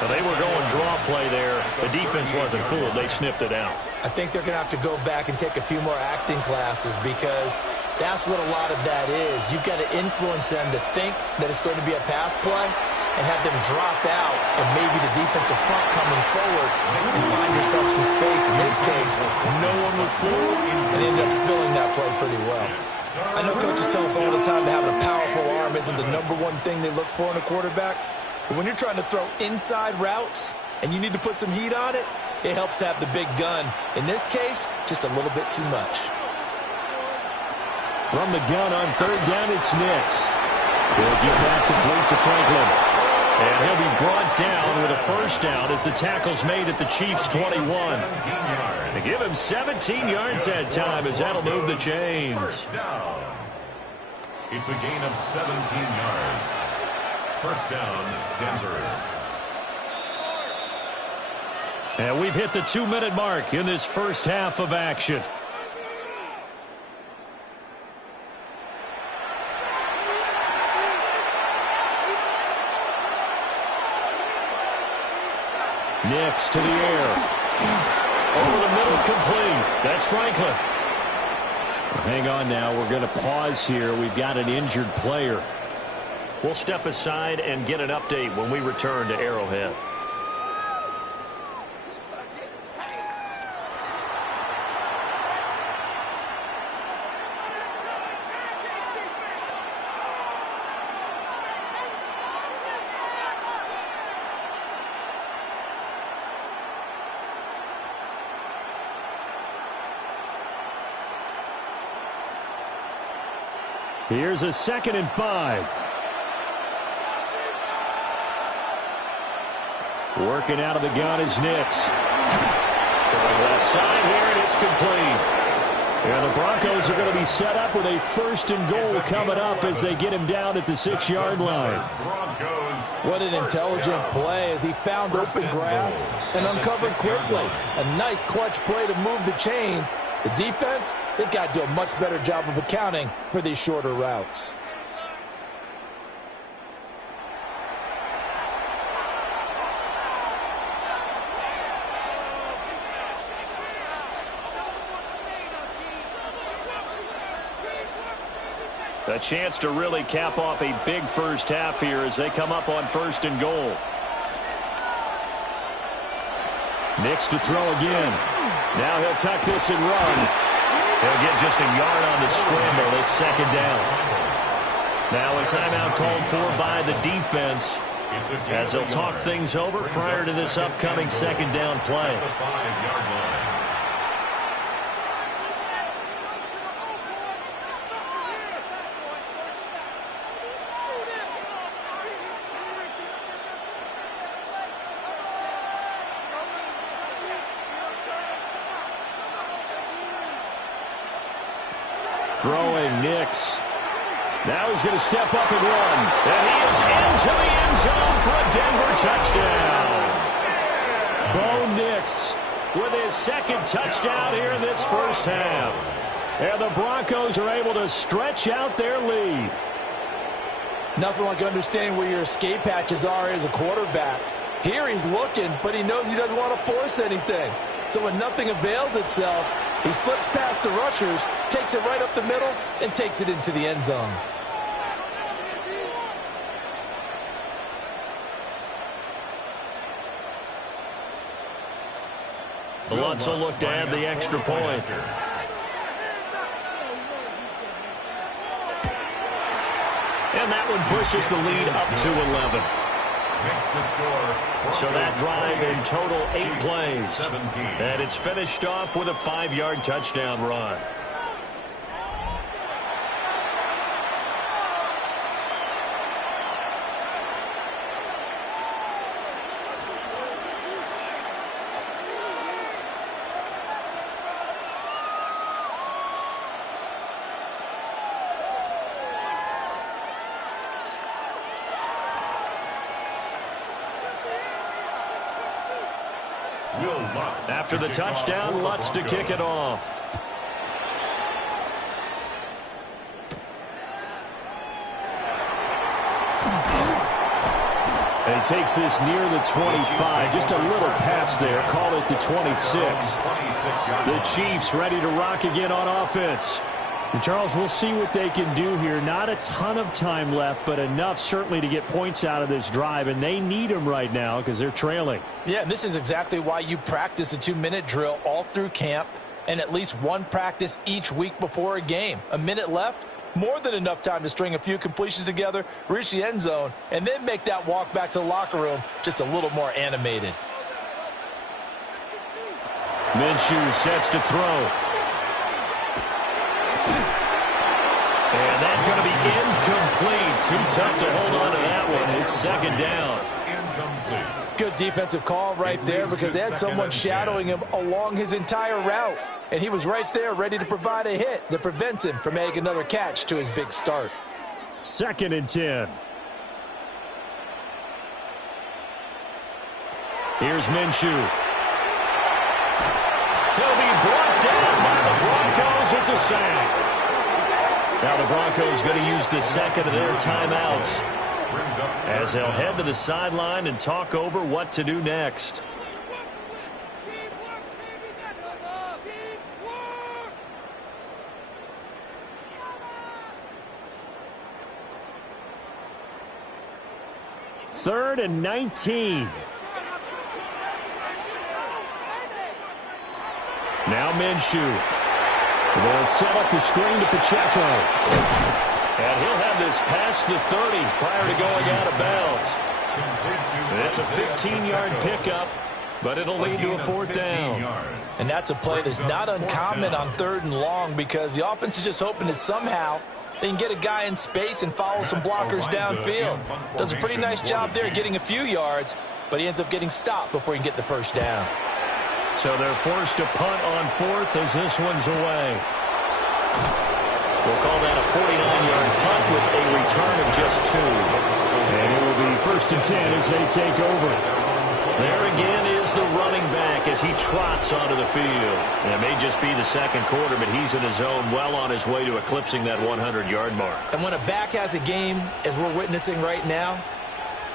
But they were going draw play there. The defense wasn't fooled. They sniffed it out. I think they're going to have to go back and take a few more acting classes because that's what a lot of that is. You've got to influence them to think that it's going to be a pass play and have them drop out and maybe the defensive front coming forward and find yourself some space. In this case, no one was fooled and ended up spilling that play pretty well. I know coaches tell us all the time that having a powerful arm isn't the #1 thing they look for in a quarterback. But when you're trying to throw inside routes and you need to put some heat on it, it helps have the big gun. In this case, just a little bit too much. From the gun on third down, it's Nix. He'll get that complete to Franklin. And he'll be brought down with a first down as the tackle's made at the Chiefs' 21. They give him 17 yards that time as that'll move the chains. It's a gain of 17 yards. First down, Denver. And we've hit the 2-minute mark in this first half of action. Nix to the air. Over the middle, complete. That's Franklin. Hang on now. We're going to pause here. We've got an injured player. We'll step aside and get an update when we return to Arrowhead. Here's a 2nd and 5. Working out of the gun is Nix. Throwing left side here, and it's complete. Yeah, the Broncos are going to be set up with a 1st and goal coming up as they get him down at the 6-yard line. What an intelligent play as he found open grass and uncovered quickly. A nice clutch play to move the chains. The defense, they've got to do a much better job of accounting for these shorter routes. The A chance to really cap off a big first half here as they come up on 1st and goal. Nix to throw again. Now he'll tuck this and run. He'll get just a yard on the scramble. It's 2nd down. Now a timeout called for by the defense as they'll talk things over prior to this upcoming 2nd down play. Throwing Nix. Now he's going to step up and run. And he is into the end zone for a Denver touchdown. Bo Nix with his 2nd touchdown here in this first half. And the Broncos are able to stretch out their lead. Nothing like understanding where your escape hatches are as a quarterback. Here he's looking, but he knows he doesn't want to force anything. So when nothing avails itself, he slips past the rushers, takes it right up the middle, and takes it into the end zone. Lutz will look to add the extra point. And that one pushes the lead up to 11. So that drive in total 8 plays. And it's finished off with a 5-yard touchdown run. After the touchdown, Lutz to kick it off. And he takes this near the 25. Just a little pass there. Call it the 26. The Chiefs ready to rock again on offense. And Charles, we'll see what they can do here. Not a ton of time left, but enough certainly to get points out of this drive, and they need them right now because they're trailing. Yeah, and this is exactly why you practice a 2-minute drill all through camp and at least one practice each week before a game. A minute left, more than enough time to string a few completions together, reach the end zone, and then make that walk back to the locker room just a little more animated. Minshew sets to throw. And that's going to be incomplete. Too tough to hold on to that one. It's 2nd down. Good defensive call right there because they had someone shadowing him along his entire route. And he was right there ready to provide a hit that prevents him from making another catch to his big start. 2nd and 10. Here's Minshew. He'll be brought down by the Broncos. It's a sack. Now the Broncos going to use the 2nd of their timeouts as they'll head to the sideline and talk over what to do next. Third and 19. Now Minshew. They'll set up the screen to Pacheco. And he'll have this past the 30 prior to going out of bounds. It's a 15-yard pickup, but it'll lead to a 4th down. And that's a play that's not uncommon on 3rd and long because the offense is just hoping that somehow they can get a guy in space and follow some blockers downfield. Does a pretty nice job there getting a few yards, but he ends up getting stopped before he can get the 1st down. So they're forced to punt on 4th as this one's away. We'll call that a 49-yard punt with a return of just 2. And it will be 1st and 10 as they take over. There again is the running back as he trots onto the field. And it may just be the 2nd quarter, but he's in his zone well on his way to eclipsing that 100-yard mark. And when a back has a game, as we're witnessing right now,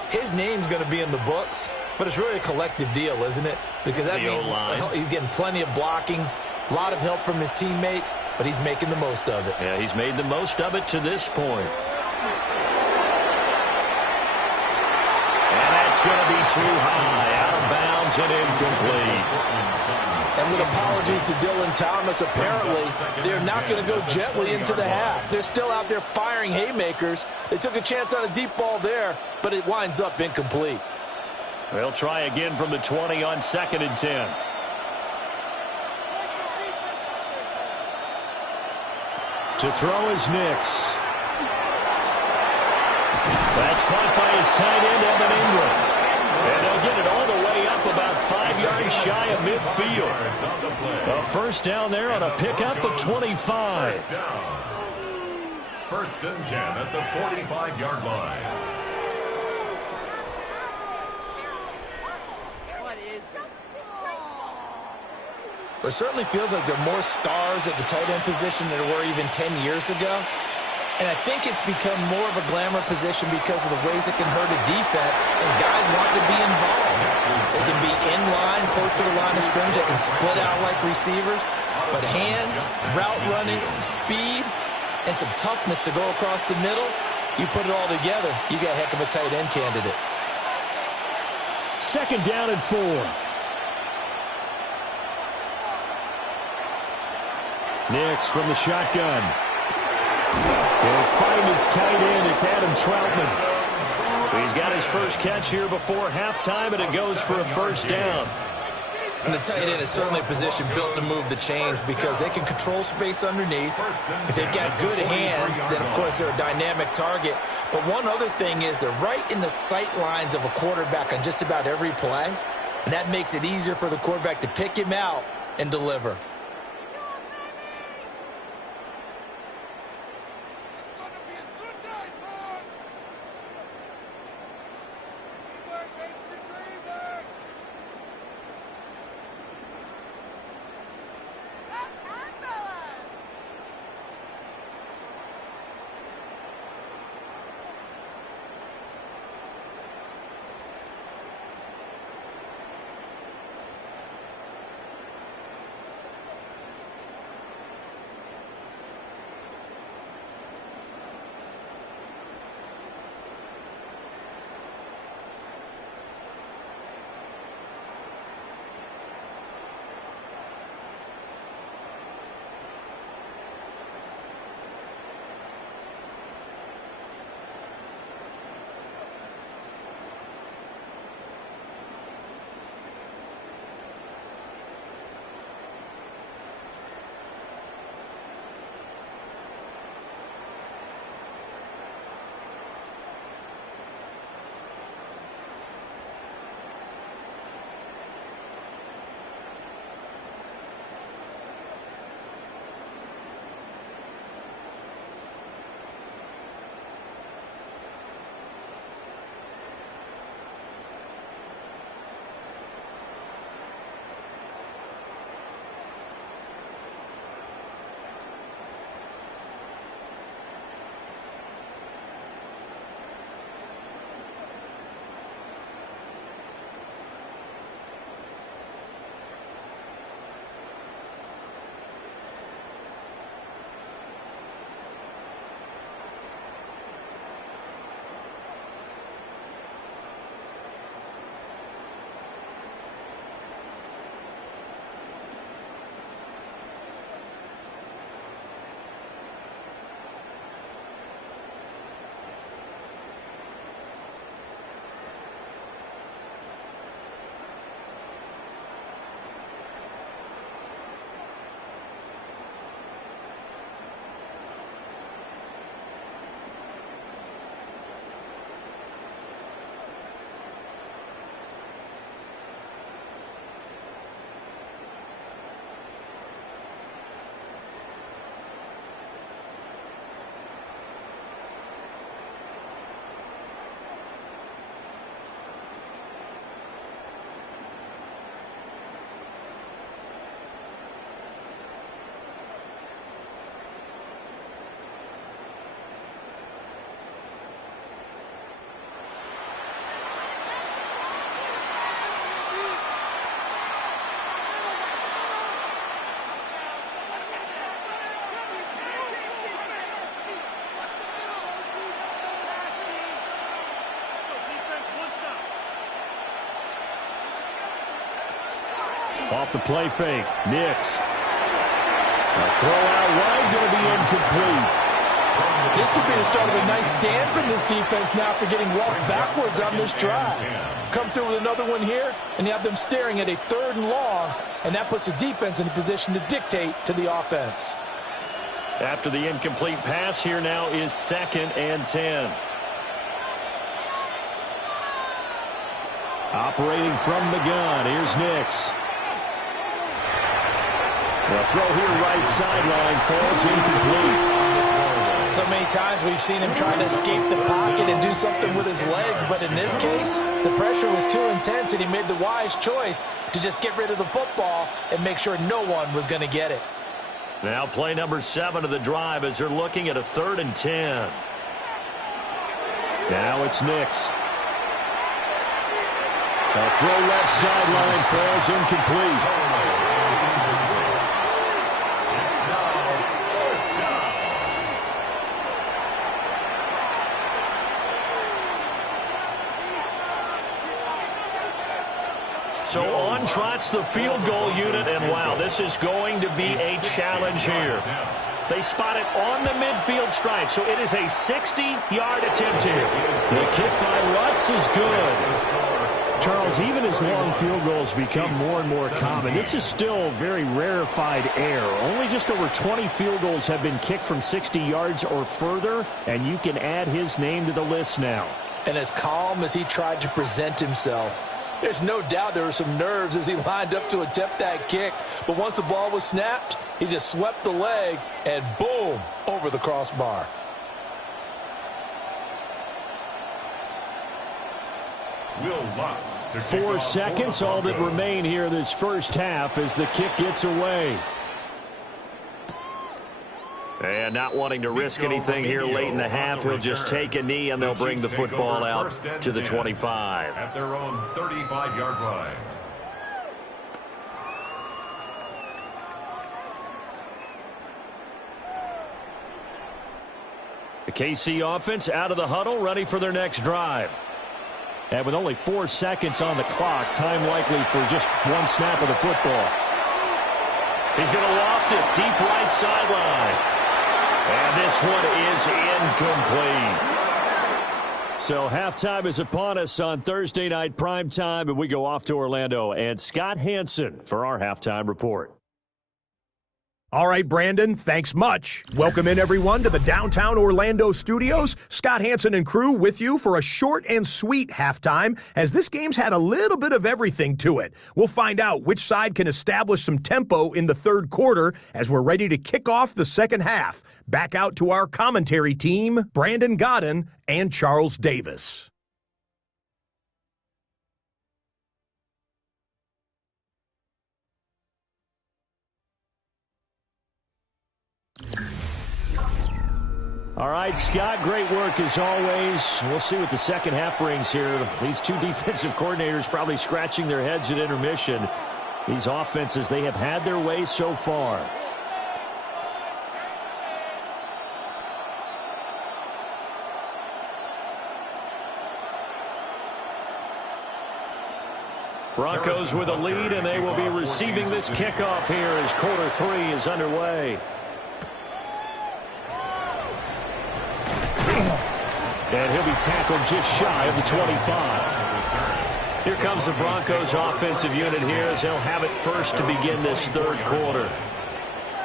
his name's going to be in the books, but it's really a collective deal, isn't it? Because that means he's getting plenty of blocking, a lot of help from his teammates, but he's making the most of it. Yeah, he's made the most of it to this point. And that's going to be too high, out of bounds and incomplete. And with apologies to Dylan Thomas, apparently they're not going to go gently into the half. They're still out there firing haymakers. They took a chance on a deep ball there, but it winds up incomplete. They'll try again from the 20 on 2nd and 10. To throw is Nix. That's caught by his tight end, Evan Ingram. And they'll get it all the way up about 5 yards shy of midfield. A first down there on a pickup of 25. First and 10 at the 45-yard line. It certainly feels like there are more stars at the tight end position than there were even 10 years ago. And I think it's become more of a glamour position because of the ways it can hurt a defense, and guys want to be involved. They can be in line, close to the line of scrimmage. They can split out like receivers. But hands, route running, speed, and some toughness to go across the middle, you put it all together, you got a heck of a tight end candidate. 2nd down and 4. Nix from the shotgun. He'll find his tight end. It's Adam Troutman. He's got his first catch here before halftime, and it goes for a first down. And the tight end is certainly a position built to move the chains because they can control space underneath. If they've got good hands, then, of course, they're a dynamic target. But one other thing is they're right in the sight lines of a quarterback on just about every play, and that makes it easier for the quarterback to pick him out and deliver. Off the play fake. Nix. A throw out wide, going to be incomplete. This could be the start of a nice stand from this defense now after getting walked backwards on this drive. Come through with another one here, and you have them staring at a 3rd and long, and that puts the defense in a position to dictate to the offense. After the incomplete pass, here now is 2nd and 10. Operating from the gun, here's Nix. The throw here right sideline falls incomplete. So many times we've seen him try to escape the pocket and do something with his legs, but in this case, the pressure was too intense and he made the wise choice to just get rid of the football and make sure no one was going to get it. Now play number 7 of the drive as they're looking at a 3rd and 10. Now it's Nix. The throw left sideline falls incomplete. So on trots the field goal unit, and wow, this is going to be a challenge here. They spot it on the midfield stripe, so it is a 60-yard attempt here. The kick by Lutz is good. Charles, even as long field goals become more and more common, this is still very rarefied air. Only just over 20 field goals have been kicked from 60 yards or further, and you can add his name to the list now. And as calm as he tried to present himself, there's no doubt there were some nerves as he lined up to attempt that kick. But once the ball was snapped, he just swept the leg and boom, over the crossbar. Will Lutz. 4 seconds, all that remain here this first half as the kick gets away. And not wanting to risk anything here late in the half, he'll just take a knee and they'll bring the football out to the 25. At their own 35-yard line. The KC offense out of the huddle, ready for their next drive. And with only 4 seconds on the clock, time likely for just one snap of the football. He's going to loft it deep right sideline. And this one is incomplete. So halftime is upon us on Thursday night primetime, and we go off to Orlando. And Scott Hansen for our halftime report. All right, Brandon, thanks much. Welcome in, everyone, to the downtown Orlando studios. Scott Hansen and crew with you for a short and sweet halftime, as this game's had a little bit of everything to it. We'll find out which side can establish some tempo in the 3rd quarter as we're ready to kick off the 2nd half. Back out to our commentary team, Brandon Godden and Charles Davis. All right, Scott, great work as always. We'll see what the 2nd half brings here. These 2 defensive coordinators probably scratching their heads at intermission. These offenses, they have had their way so far. Broncos with a lead, and they will be receiving this kickoff here as quarter 3 is underway. And he'll be tackled just shy of the 25. Here comes the Broncos offensive unit here as they'll have it first to begin this 3rd quarter.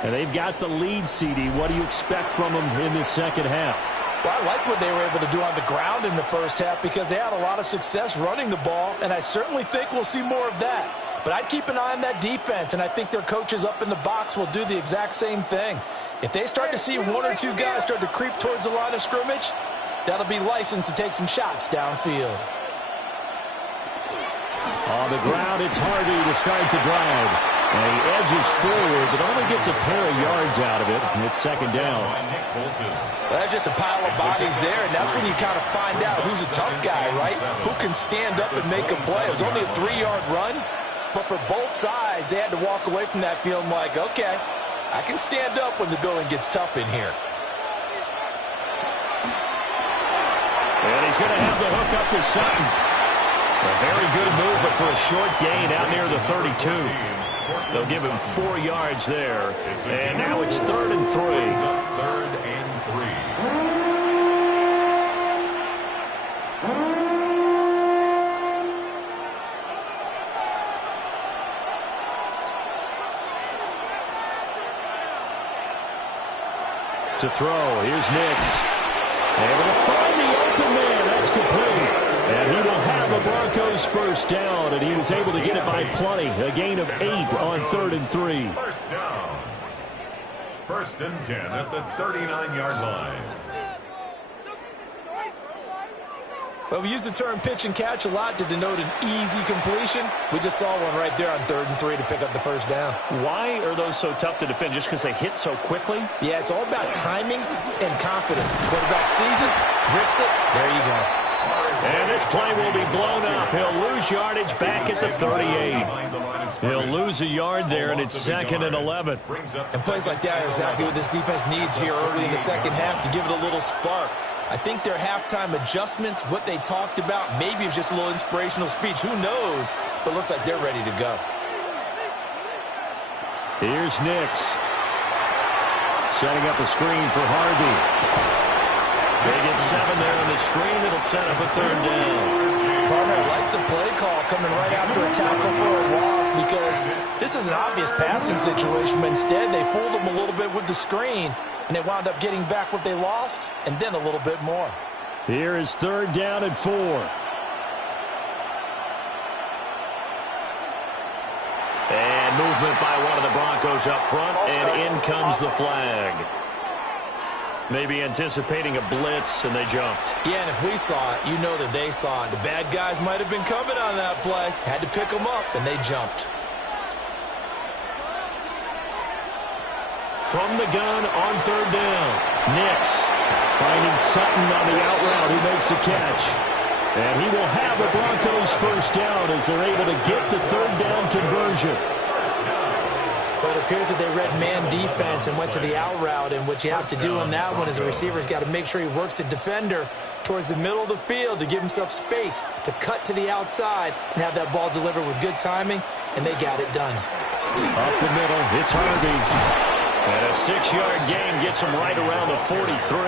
And they've got the lead, CD. What do you expect from them in this 2nd half? Well, I like what they were able to do on the ground in the first half because they had a lot of success running the ball, and I certainly think we'll see more of that. But I'd keep an eye on that defense, and I think their coaches up in the box will do the exact same thing. If they start to see 1 or 2 guys start to creep towards the line of scrimmage, that'll be licensed to take some shots downfield. On the ground, it's Hardy to start the drive. And he edges forward, but only gets a pair of yards out of it. And it's 2nd down. Well, that's just a pile of bodies there, and that's when you kind of find out who's a tough guy, right? Who can stand up and make a play. It was only a 3-yard run, but for both sides, they had to walk away from that feeling like, okay, I can stand up when the going gets tough in here. And he's going to have the hook up to Sutton. A very good move, but for a short gain out near the 32. They'll give him 4 yards there. And now it's 3rd and 3. 3rd and 3. To throw, here's Nix. Able to find the open man. That's complete. And he will have a Broncos first down, and he was able to get it by plenty. A gain of 8 on 3rd and 3. First down. 1st and 10 at the 39-yard line. Well, we use the term pitch and catch a lot to denote an easy completion. We just saw one right there on 3rd and 3 to pick up the first down. Why are those so tough to defend? Just because they hit so quickly? Yeah, it's all about timing and confidence. Quarterback sees it, rips it, there you go. And this play will be blown up. He'll lose yardage back at the 38. He'll lose a yard there, and it's 2nd and 11. And plays like that are exactly what this defense needs here early in the second half to give it a little spark. I think their halftime adjustments, what they talked about, maybe it was just a little inspirational speech. Who knows? But it looks like they're ready to go. Here's Nix. Setting up a screen for Harvey. They get 7 there on the screen. It'll set up a 3rd down. Partner, I like the play call coming right after a tackle for a loss because this is an obvious passing situation, but instead they fooled them a little bit with the screen, and they wound up getting back what they lost and then a little bit more. Here is 3rd down and 4. And movement by one of the Broncos up front, and in comes the flag. Maybe anticipating a blitz, and they jumped. Yeah, and if we saw it, you know that they saw it. The bad guys might have been coming on that play. Had to pick them up, and they jumped. From the gun on 3rd down, Nix finding Sutton on the out route, who makes the catch. And he will have a Broncos first down as they're able to get the 3rd down conversion. But it appears that they read man defense and went to the out route, and what you have to do on that one is the receiver's got to make sure he works the defender towards the middle of the field to give himself space to cut to the outside and have that ball delivered with good timing, and they got it done. Up the middle, it's Harvey. And a 6-yard gain gets him right around the 43.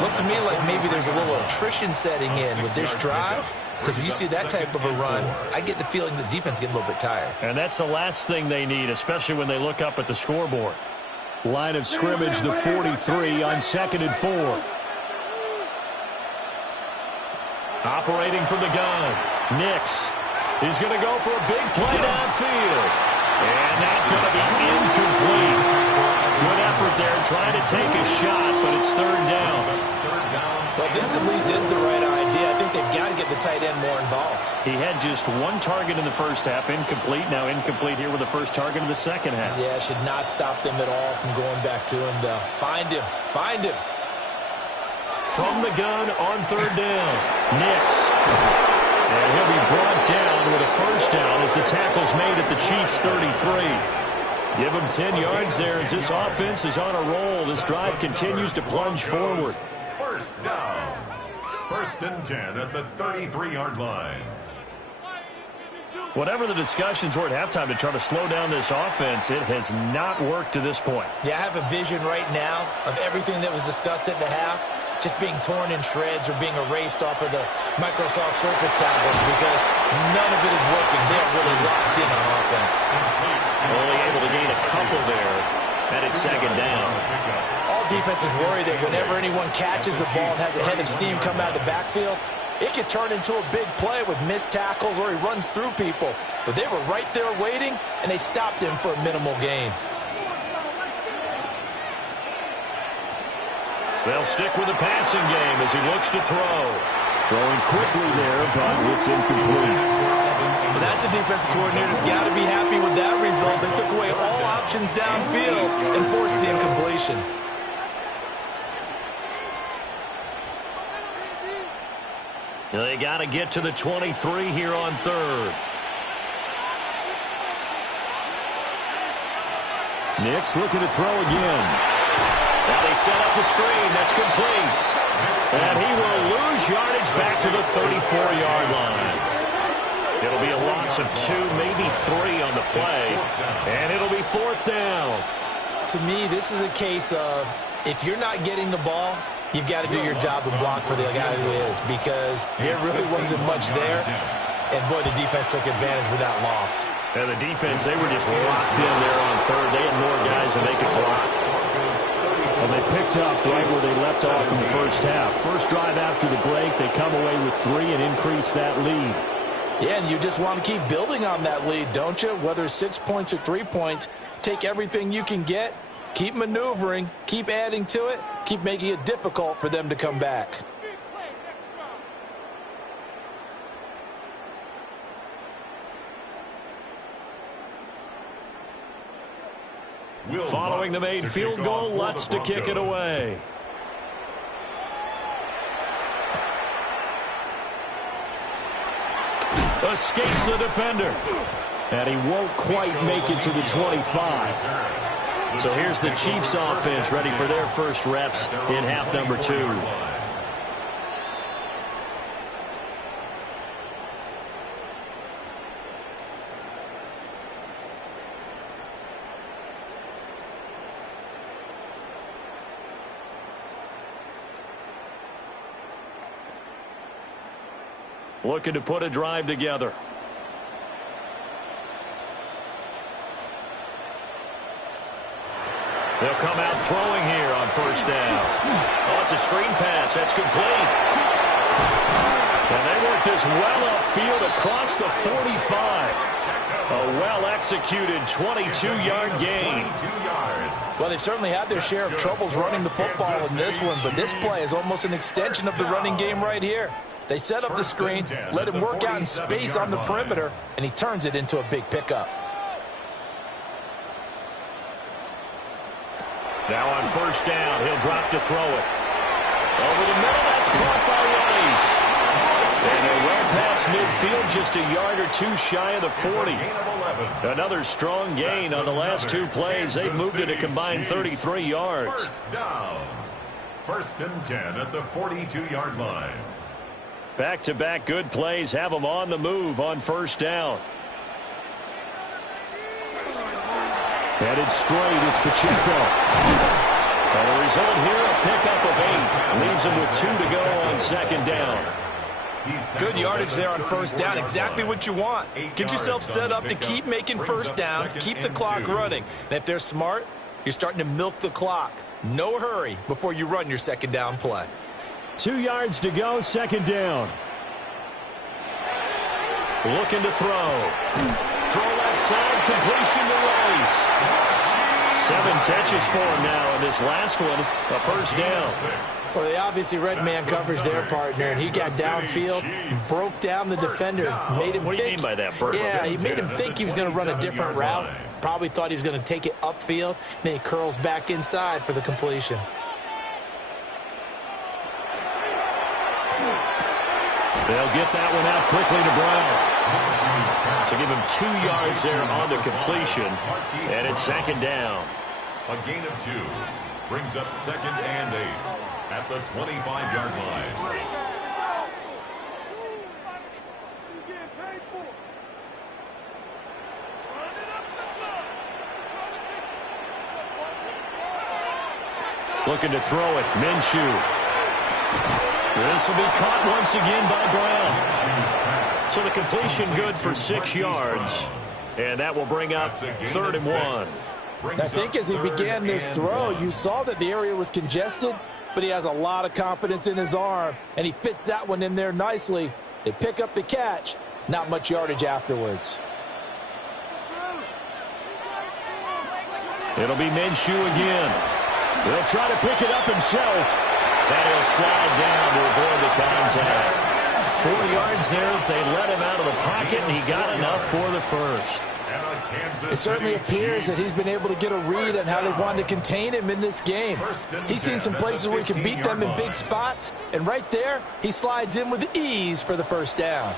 Looks to me like maybe there's a little attrition setting in with this drive, because when you see that type of a run, I get the feeling the defense getting a little bit tired. And that's the last thing they need, especially when they look up at the scoreboard. Line of scrimmage, the 43 on 2nd and 4. Operating from the gun, Nix. He's going to go for a big play downfield. And that's going to be incomplete. Good effort there, trying to take a shot, but it's 3rd down. Well, this at least is the right idea. I think they've got to get the tight end more involved. He had just 1 target in the first half, incomplete. Now incomplete here with the first target of the second half. Yeah, should not stop them at all from going back to him, though. Find him. Find him. From the gun on 3rd down, Nix. And he'll be brought down with a first down as the tackle's made at the Chiefs' 33. Give him 10 yards there as this offense is on a roll. This drive continues to plunge forward. First down. 1st and 10 at the 33-yard line. Whatever the discussions were at halftime to try to slow down this offense, it has not worked to this point. Yeah, I have a vision right now of everything that was discussed at the half just being torn in shreds or being erased off of the Microsoft Surface tablets because none of it is working. They're really locked in on offense. Only able to gain a couple there, and it's 2nd down. All defenses worry that whenever anyone catches the ball and has a head of steam come out of the backfield, it could turn into a big play with missed tackles or he runs through people. But they were right there waiting, and they stopped him for a minimal gain. They'll stick with the passing game as he looks to throw. Throwing quickly there, but it's incomplete. Well, that's a defensive coordinator's got to be happy with that result. They took away all options downfield and forced the incompletion. They got to get to the 23 here on 3rd. Nix looking to throw again. Now they set up the screen. That's complete. And he will lose yardage back to the 34-yard line. Loss of 2, maybe 3 on the play. And it'll be 4th down. To me, this is a case of if you're not getting the ball, you've got to do your job and block for the guy who is, because there really wasn't much there. And, boy, the defense took advantage with that loss. And the defense, they were just locked in there on 3rd. They had more guys than they could block. And they picked up right where they left off in the first half. First drive after the break, they come away with 3 and increase that lead. Yeah, and you just want to keep building on that lead, don't you? Whether it's 6 points or 3 points, take everything you can get, keep maneuvering, keep adding to it, keep making it difficult for them to come back. Following the made field goal, Lutz to kick it away. Escapes the defender. And he won't quite make it to the 25. So here's the Chiefs offense ready for their first reps in half number 2. Looking to put a drive together. They'll come out throwing here on 1st down. Oh, it's a screen pass. That's complete. And they work this well upfield across the 45. A well-executed 22-yard gain. Well, they certainly had their share of troubles running the football in this one, but this play is almost an extension of the running game right here. They set up the screen, let him work out in space on the perimeter, and he turns it into a big pickup. Now on 1st down, he'll drop to throw it. Over the middle, that's caught by Rice. And they're well past midfield, just a yard or 2 shy of the 40. Another strong gain on the last 2 plays. They've moved it a combined 33 yards. 1st down. 1st and 10 at the 42-yard line. Back-to-back good plays have them on the move on 1st down. Headed straight, it's Pacheco. And the result here, a pickup of 8. Leaves them with 2 to go on 2nd down. Good yardage there on 1st down. Exactly what you want. Get yourself set up to keep making 1st downs, keep the clock running. And if they're smart, you're starting to milk the clock. No hurry before you run your 2nd down play. 2 yards to go, 2nd down. Looking to throw. Throw left side, completion to Rice. 7 catches for him now, and this last one, a 1st down. Well, they obviously read man coverage their partner, and he got downfield, broke down the defender, made him What do you mean by that, Bert? Yeah, he made him think he was going to run a different route. Probably thought he was going to take it upfield, then he curls back inside for the completion. They'll get that one out quickly to Brown. So give him 2 yards there on the completion. And it's 2nd down. A gain of 2 brings up 2nd and 8 at the 25-yard line. Looking to throw it. Minshew. This will be caught once again by Brown. So the completion good for 6 yards. And that will bring up 3rd and 1. I think as he began this throw, you saw that the area was congested, but he has a lot of confidence in his arm, and he fits that one in there nicely. They pick up the catch, not much yardage afterwards. It'll be Minshew again. He'll try to pick it up himself. And he'll slide down to avoid the contact. 4 yards there as they let him out of the pocket, and he got enough for the 1st. It certainly appears that he's been able to get a read on how they've wanted to contain him in this game. He's seen some places where he can beat them in big spots, and right there, he slides in with ease for the 1st down.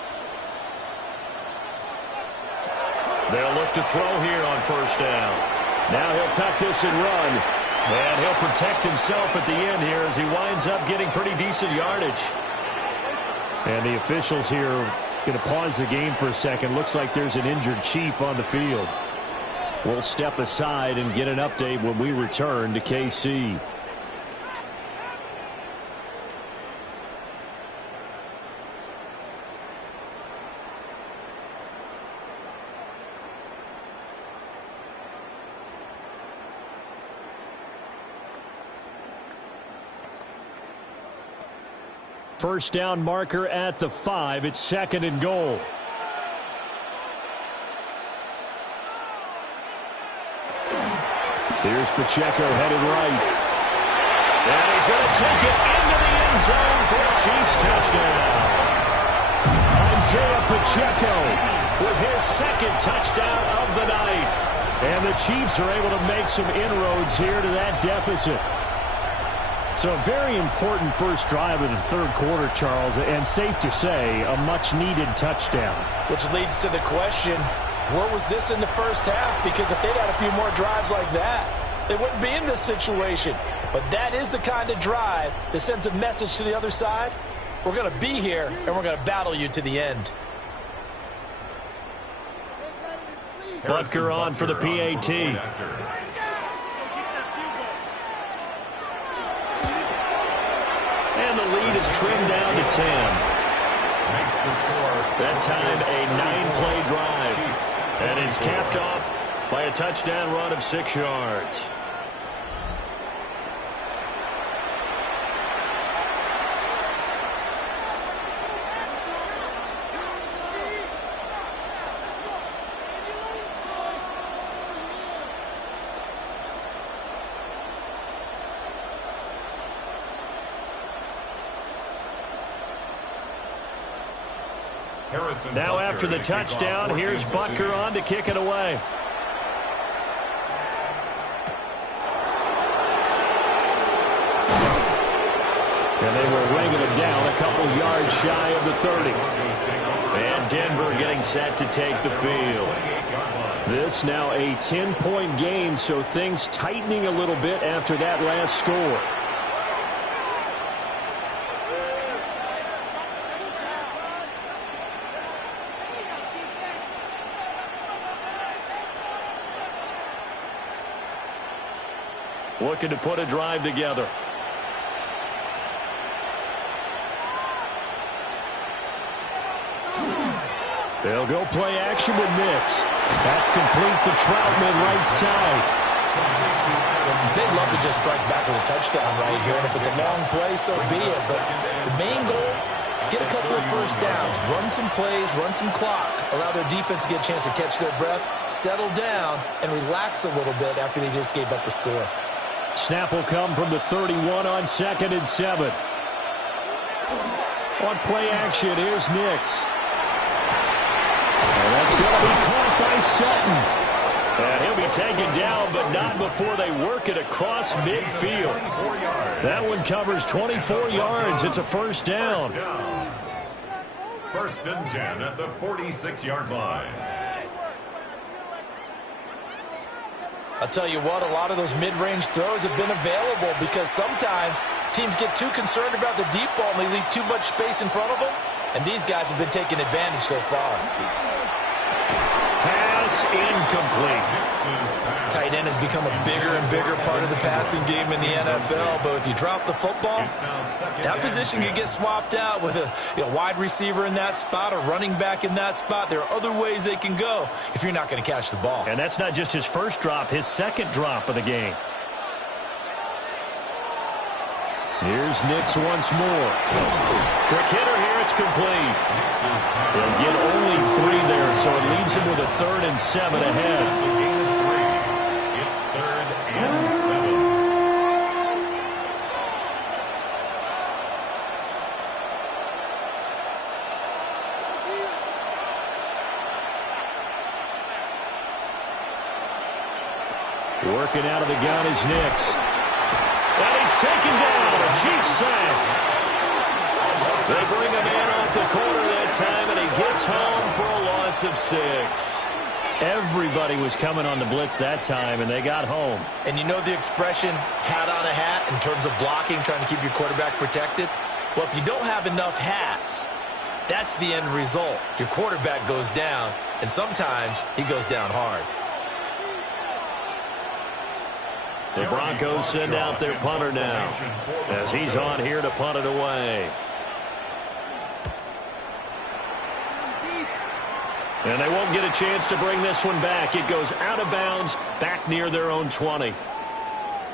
They'll look to throw here on 1st down. Now he'll tuck this and run. And he'll protect himself at the end here as he winds up getting pretty decent yardage. And the officials here Going to pause the game for a second. Looks like there's an injured Chief on the field. We'll step aside and get an update when we return to KC. First down marker at the 5. It's 2nd and goal. Here's Pacheco headed right. And he's going to take it into the end zone for a Chiefs touchdown. Isaiah Pacheco With his 2nd touchdown of the night. And the Chiefs are able to make some inroads here to that deficit. So a very important first drive of the 3rd quarter, Charles, and safe to say, a much-needed touchdown. Which leads to the question, where was this in the first half? Because if they'd had a few more drives like that, they wouldn't be in this situation. But that is the kind of drive that sends a message to the other side. We're going to be here, and we're going to battle you to the end. Butker on for the PAT. And the lead is trimmed down to 10. Makes the score. That time a 9-play drive. And it's capped off by a touchdown run of 6 yards. Now after the touchdown, here's Butker on to kick it away. And they will ring it down a couple yards shy of the 30. And Denver getting set to take the field. This now a 10-point game, so things tightening a little bit after that last score. Looking to put a drive together. They'll go play action with Nix. That's complete to Troutman right side. They'd love to just strike back with a touchdown right here, and if it's a long play, so be it. But the main goal, get a couple of first downs, run some plays, run some clock, allow their defense to get a chance to catch their breath, settle down, and relax a little bit after they just gave up a score. Snap will come from the 31 on 2nd and 7. On play action, here's Nix. And that's going to be caught by Sutton. And he'll be taken down, but not before they work it across midfield. That one covers 24 yards. It's a first down. 1st and 10 at the 46-yard line. I'll tell you what, a lot of those mid-range throws have been available because sometimes teams get too concerned about the deep ball and they leave too much space in front of them, and these guys have been taking advantage so far. Pass incomplete. Tight end has become a bigger and bigger part of the passing game in the NFL, but if you drop the football, that position can get swapped out with a wide receiver in that spot, a running back in that spot. There are other ways they can go if you're not going to catch the ball. And that's not just his first drop, his 2nd drop of the game. Here's Nix once more. Quick hitter here, it's complete. They'll get only 3 there, so it leaves him with a 3rd and 7 ahead. It's 3rd and 7. Working out of the gun is Nix. And he's taken down. A Chiefs sack. They bring a man off the corner that time, and he gets home for a loss of 6. Everybody was coming on the blitz that time, and they got home. And you know the expression, hat on a hat, in terms of blocking, trying to keep your quarterback protected? Well, if you don't have enough hats, That's the end result. Your quarterback goes down, and sometimes he goes down hard. The Broncos send out their punter now as he's on here to punt it away. And they won't get a chance to bring this one back. It goes out of bounds back near their own 20.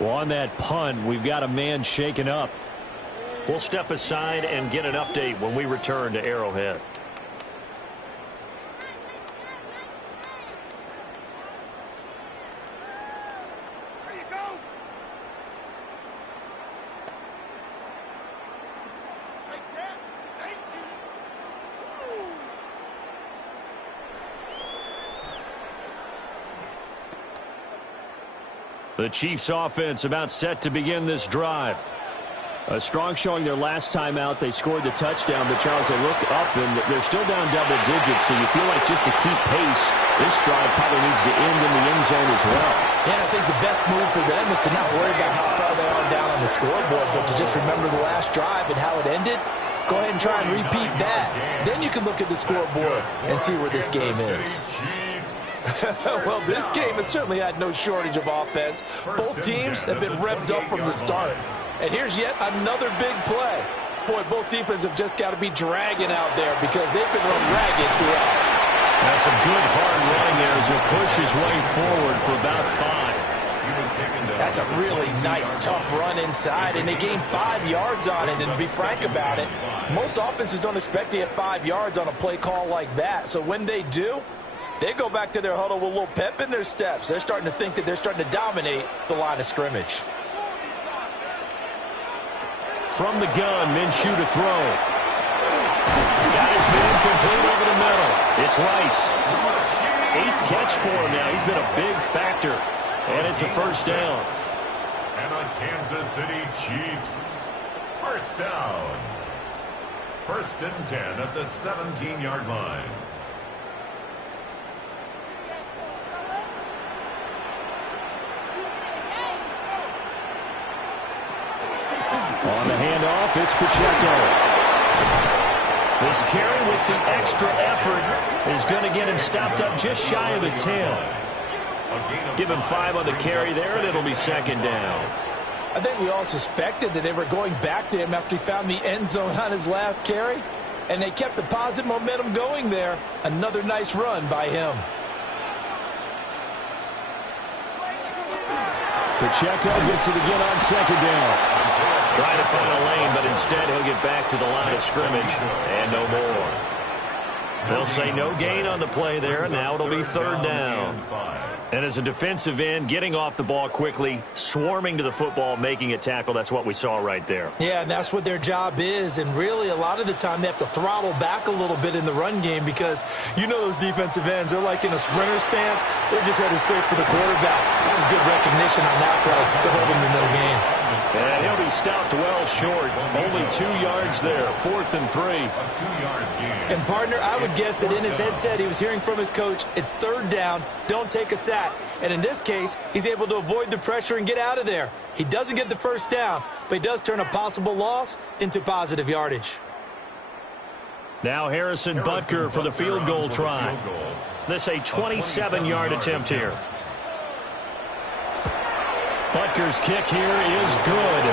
Well, on that punt, we've got a man shaken up. We'll step aside and get an update when we return to Arrowhead. The Chiefs offense about set to begin this drive. A strong showing their last time out. They scored the touchdown, but Charles, they look up and they're still down double digits, so you feel like just to keep pace, this drive probably needs to end in the end zone as well. Yeah, I think the best move for them is to not worry about how far they are down on the scoreboard, but to just remember the last drive and how it ended. Go ahead and try and repeat that. Then you can look at the scoreboard and see where this game is. Well, this game has certainly had no shortage of offense. Both teams have been revved up from the start. And here's yet another big play. Boy, both defenses have just got to be dragging out there because they've been run ragged throughout. That's some good hard running there as he pushes his way forward for about 5. That's a really nice, tough run inside, and they gained 5 yards on it. And to be frank about it, most offenses don't expect to get 5 yards on a play call like that. So when they do, they go back to their huddle with a little pep in their steps. They're starting to think that they're starting to dominate the line of scrimmage. From the gun, Minshew to throw. Got his man complete over the middle. It's Rice. 8th catch for him now. He's been a big factor. And it's a first down. And the Kansas City Chiefs. First down. 1st and 10 at the 17-yard line. On the handoff, it's Pacheco. This carry with the extra effort is going to get him stopped up just shy of the 10. Give him 5 on the carry there, and it'll be 2nd down. I think we all suspected that they were going back to him after he found the end zone on his last carry, and they kept the positive momentum going there. Another nice run by him. Pacheco gets it again on 2nd down. Trying to find a lane, but instead he'll get back to the line of scrimmage and no more. They'll say no gain on the play there. Now it'll be 3rd down. And as a defensive end, getting off the ball quickly, swarming to the football, making a tackle, that's what we saw right there. Yeah, and that's what their job is. And really, a lot of the time, they have to throttle back a little bit in the run game because you know those defensive ends, they're like in a sprinter stance. They're just headed straight for the quarterback. That was good recognition on that play to hold him in no gain. And he'll be stopped well short. Only 2 yards there. 4th and 3. A 2-yard gain. And, partner, I would guess that in his headset he was hearing from his coach, it's 3rd down, don't take a sack. And in this case, he's able to avoid the pressure and get out of there. He doesn't get the 1st down, but he does turn a possible loss into positive yardage. Now Harrison Butker for the field goal try. This a 27-yard attempt here. Butker's kick here is good.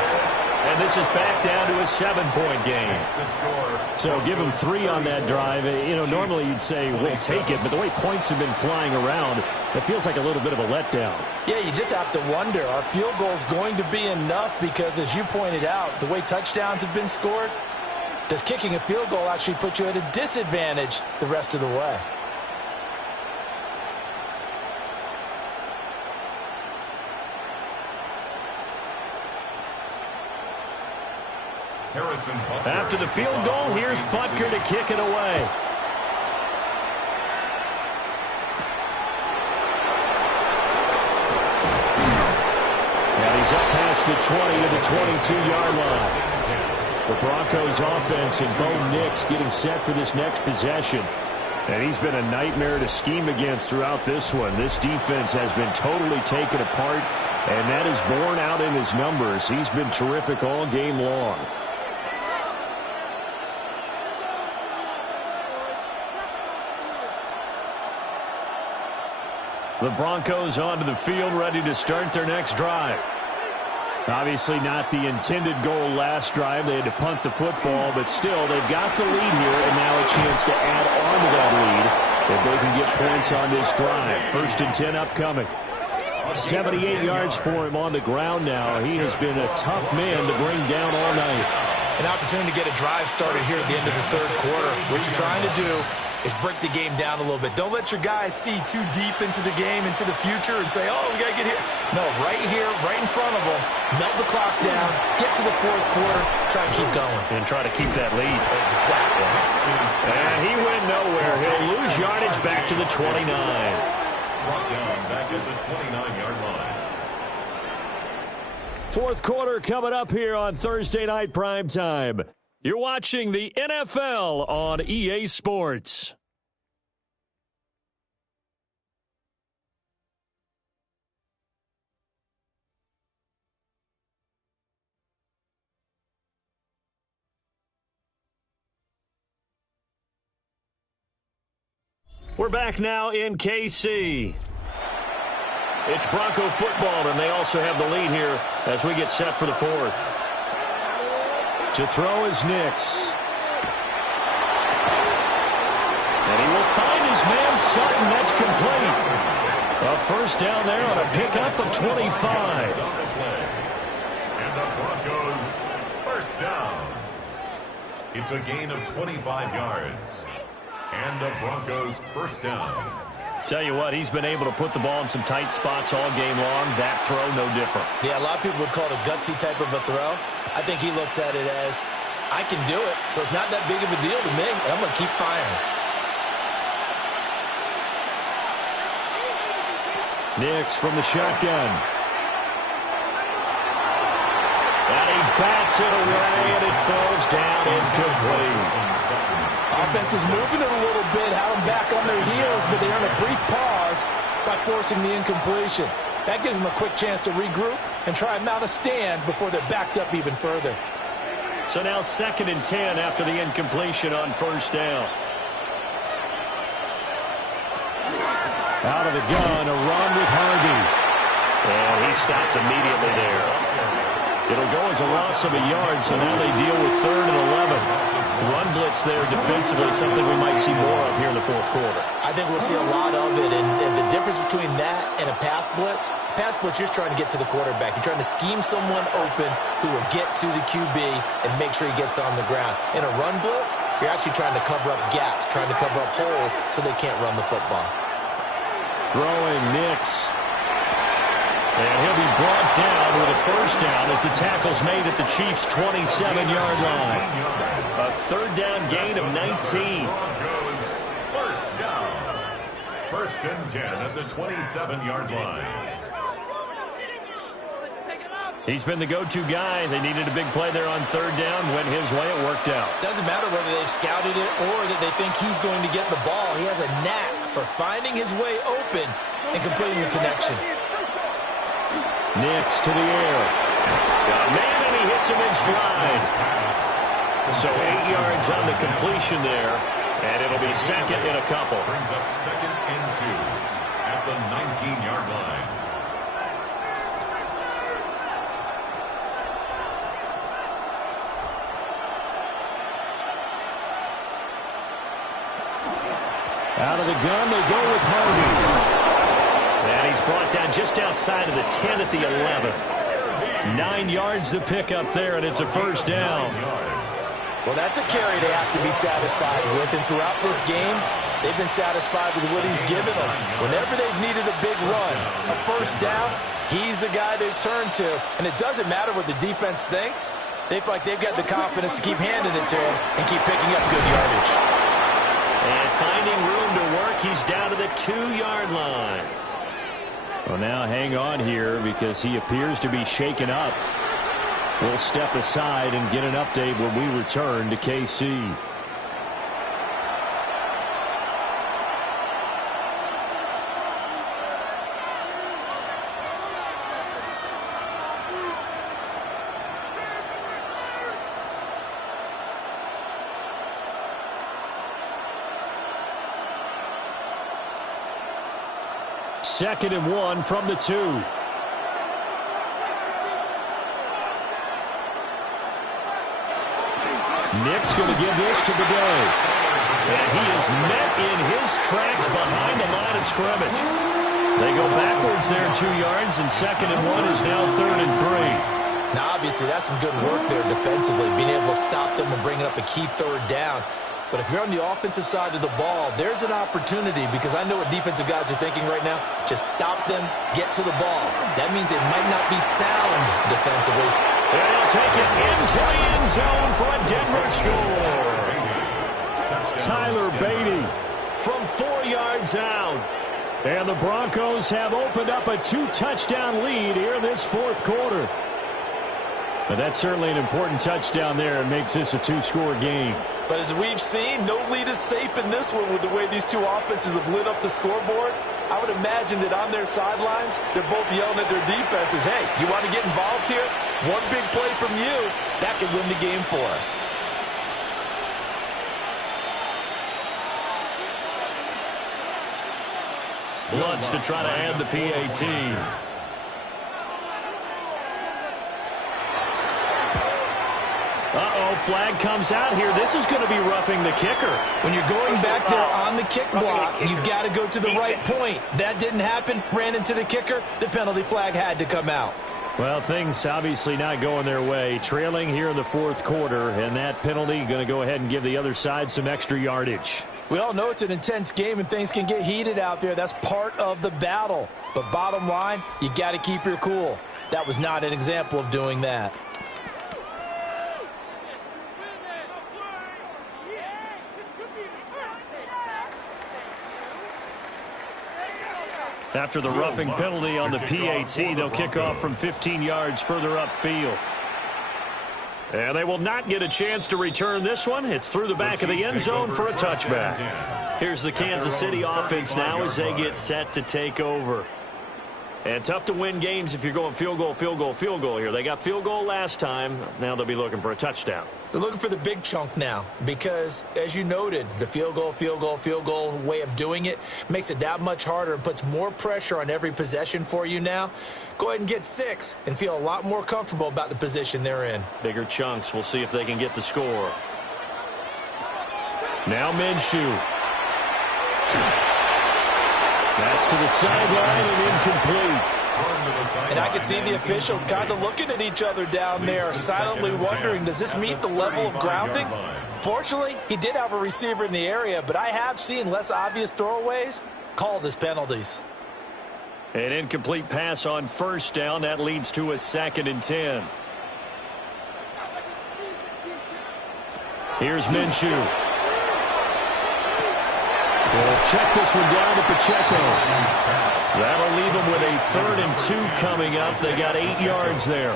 And this is back down to a 7-point game. So give him 3 on that drive. You know, normally you'd say we'll take it, but the way points have been flying around, it feels like a little bit of a letdown. Yeah, you just have to wonder, are field goals going to be enough? Because as you pointed out, the way touchdowns have been scored, does kicking a field goal actually put you at a disadvantage the rest of the way? After the field goal, here's Butker to kick it away. And he's up past the 20 to the 22-yard line. The Broncos offense and Bo Nix getting set for this next possession. And he's been a nightmare to scheme against throughout this one. This defense has been totally taken apart, and that is borne out in his numbers. He's been terrific all game long. The Broncos onto the field, ready to start their next drive. Obviously not the intended goal last drive. They had to punt the football, but still, they've got the lead here, and now a chance to add on to that lead if they can get points on this drive. 1st and 10 upcoming. 78 yards for him on the ground now. He has been a tough man to bring down all night. An opportunity to get a drive started here at the end of the 3rd quarter. What you're trying to do is break the game down a little bit. Don't let your guys see too deep into the game, into the future, and say, oh, we got to get here. No, right here, right in front of them, melt the clock down, get to the 4th quarter, try to keep going. And try to keep that lead. Exactly. And he went nowhere. He'll lose yardage back to the 29. Brought down back at the 29-yard line. 4th quarter coming up here on Thursday Night Primetime. You're watching the NFL on EA Sports. We're back now in KC. It's Bronco football, and they also have the lead here as we get set for the 4th. To throw is Nix. And he will find his man Sutton. That's complete. A 1st down there on a pickup of 25. And the Broncos, 1st down. It's a gain of 25 yards. And the Broncos, 1st down. Tell you what, he's been able to put the ball in some tight spots all game long. That throw, no different. Yeah, a lot of people would call it a gutsy type of a throw. I think he looks at it as, I can do it, so it's not that big of a deal to me, and I'm going to keep firing. Nix from the shotgun. And he bats it away, and it falls down incomplete. Offense was moving it a little bit, had them back on their heels, but they earned a brief pause by forcing the incompletion. That gives them a quick chance to regroup and try and mount a stand before they're backed up even further. So now 2nd and 10 after the incompletion on 1st down. Out of the gun, a run with Harvey. And he stopped immediately there. It'll go as a loss of a yard, so now they deal with 3rd and 11. Run blitz there defensively, something we might see more of here in the 4th quarter. I think we'll see a lot of it, and the difference between that and a pass blitz, you're just trying to get to the quarterback. You're trying to scheme someone open who will get to the QB and make sure he gets on the ground. In a run blitz, you're actually trying to cover up gaps, trying to cover up holes so they can't run the football. Throwing Nix. And he'll be brought down with a 1st down as the tackle's made at the Chiefs' 27-yard line. A 3rd down gain of 19. Broncos, 1st down. 1st and 10 at the 27-yard line. He's been the go-to guy. They needed a big play there on 3rd down. Went his way. It worked out. Doesn't matter whether they've scouted it or that they think he's going to get the ball. He has a knack for finding his way open and completing the connection. Nix to the air. Man, and he hits him in stride. So 8 yards on the completion there, and it'll be 2nd and a couple. Brings up 2nd and 2 at the 19-yard line. Out of the gun, they go with Harvey. And he's brought down just outside of the 10 at the 11. 9 yards to pick up there, and it's a 1st down. Well, that's a carry they have to be satisfied with, and throughout this game, they've been satisfied with what he's given them. Whenever they've needed a big run, a 1st down, he's the guy they've turned to, and it doesn't matter what the defense thinks. They feel like they've got the confidence to keep handing it to him and keep picking up good yardage. And finding room to work, he's down to the 2-yard line. Well, now hang on here because he appears to be shaken up. We'll step aside and get an update when we return to KC. 2nd and 1 from the 2. Nick's going to give this to the day. And he is met in his tracks behind the line of scrimmage. They go backwards there 2 yards, and 2nd and 1 is now 3rd and 3. Now, obviously, that's some good work there defensively, being able to stop them and bringing up a key 3rd down. But if you're on the offensive side of the ball, there's an opportunity, because I know what defensive guys are thinking right now. Just stop them, get to the ball. That means they might not be sound defensively. And he'll take it into the end zone for a Denver score. Tyler Beatty from 4 yards out. And the Broncos have opened up a 2-touchdown lead here in this 4th quarter. But that's certainly an important touchdown there. It makes this a 2-score game. But as we've seen, no lead is safe in this one with the way these two offenses have lit up the scoreboard. I would imagine that on their sidelines, they're both yelling at their defenses, hey, you want to get involved here? One big play from you, that could win the game for us. Lutz to try to add the PAT. Uh-oh, flag comes out here. This is going to be roughing the kicker. When you're going back there on the kick block, you've got to go to the right point. That didn't happen. Ran into the kicker. The penalty flag had to come out. Well, things obviously not going their way. Trailing here in the 4th quarter, and that penalty going to go ahead and give the other side some extra yardage. We all know it's an intense game and things can get heated out there. That's part of the battle. But bottom line, you got to keep your cool. That was not an example of doing that. After the roughing penalty on the PAT, they'll kick off from 15 yards further upfield. And they will not get a chance to return this one. It's through the back of the end zone for a touchback. Here's the Kansas City offense now as they get set to take over. And tough to win games if you're going field goal, field goal, field goal here. They got field goal last time. Now they'll be looking for a touchdown. They're looking for the big chunk now because, as you noted, the field goal way of doing it makes it that much harder and puts more pressure on every possession for you now. Go ahead and get 6 and feel a lot more comfortable about the position they're in. Bigger chunks. We'll see if they can get the score. Now Minshew. That's to the sideline and incomplete. And I can see the officials kind of looking at each other down there, silently wondering, does this meet the level of grounding? Fortunately, he did have a receiver in the area, but I have seen less obvious throwaways called as penalties. An incomplete pass on 1st down. That leads to a 2nd and 10. Here's Minshew. We'll check this one down to Pacheco. That'll leave them with a 3rd and 2 coming up. They got 8 yards there.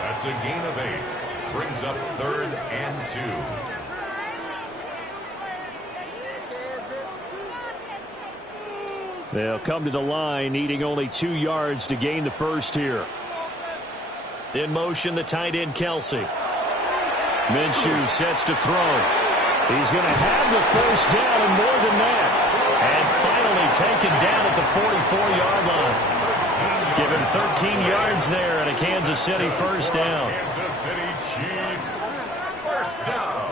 That's a gain of 8. Brings up 3rd and 2. They'll come to the line, needing only 2 yards to gain the first here. In motion, the tight end, Kelsey. Minshew sets to throw. He's going to have the 1st down and more than that. And finally taken down at the 44-yard line. Give him 13 yards there and a Kansas City 1st down. Kansas City Chiefs, 1st down.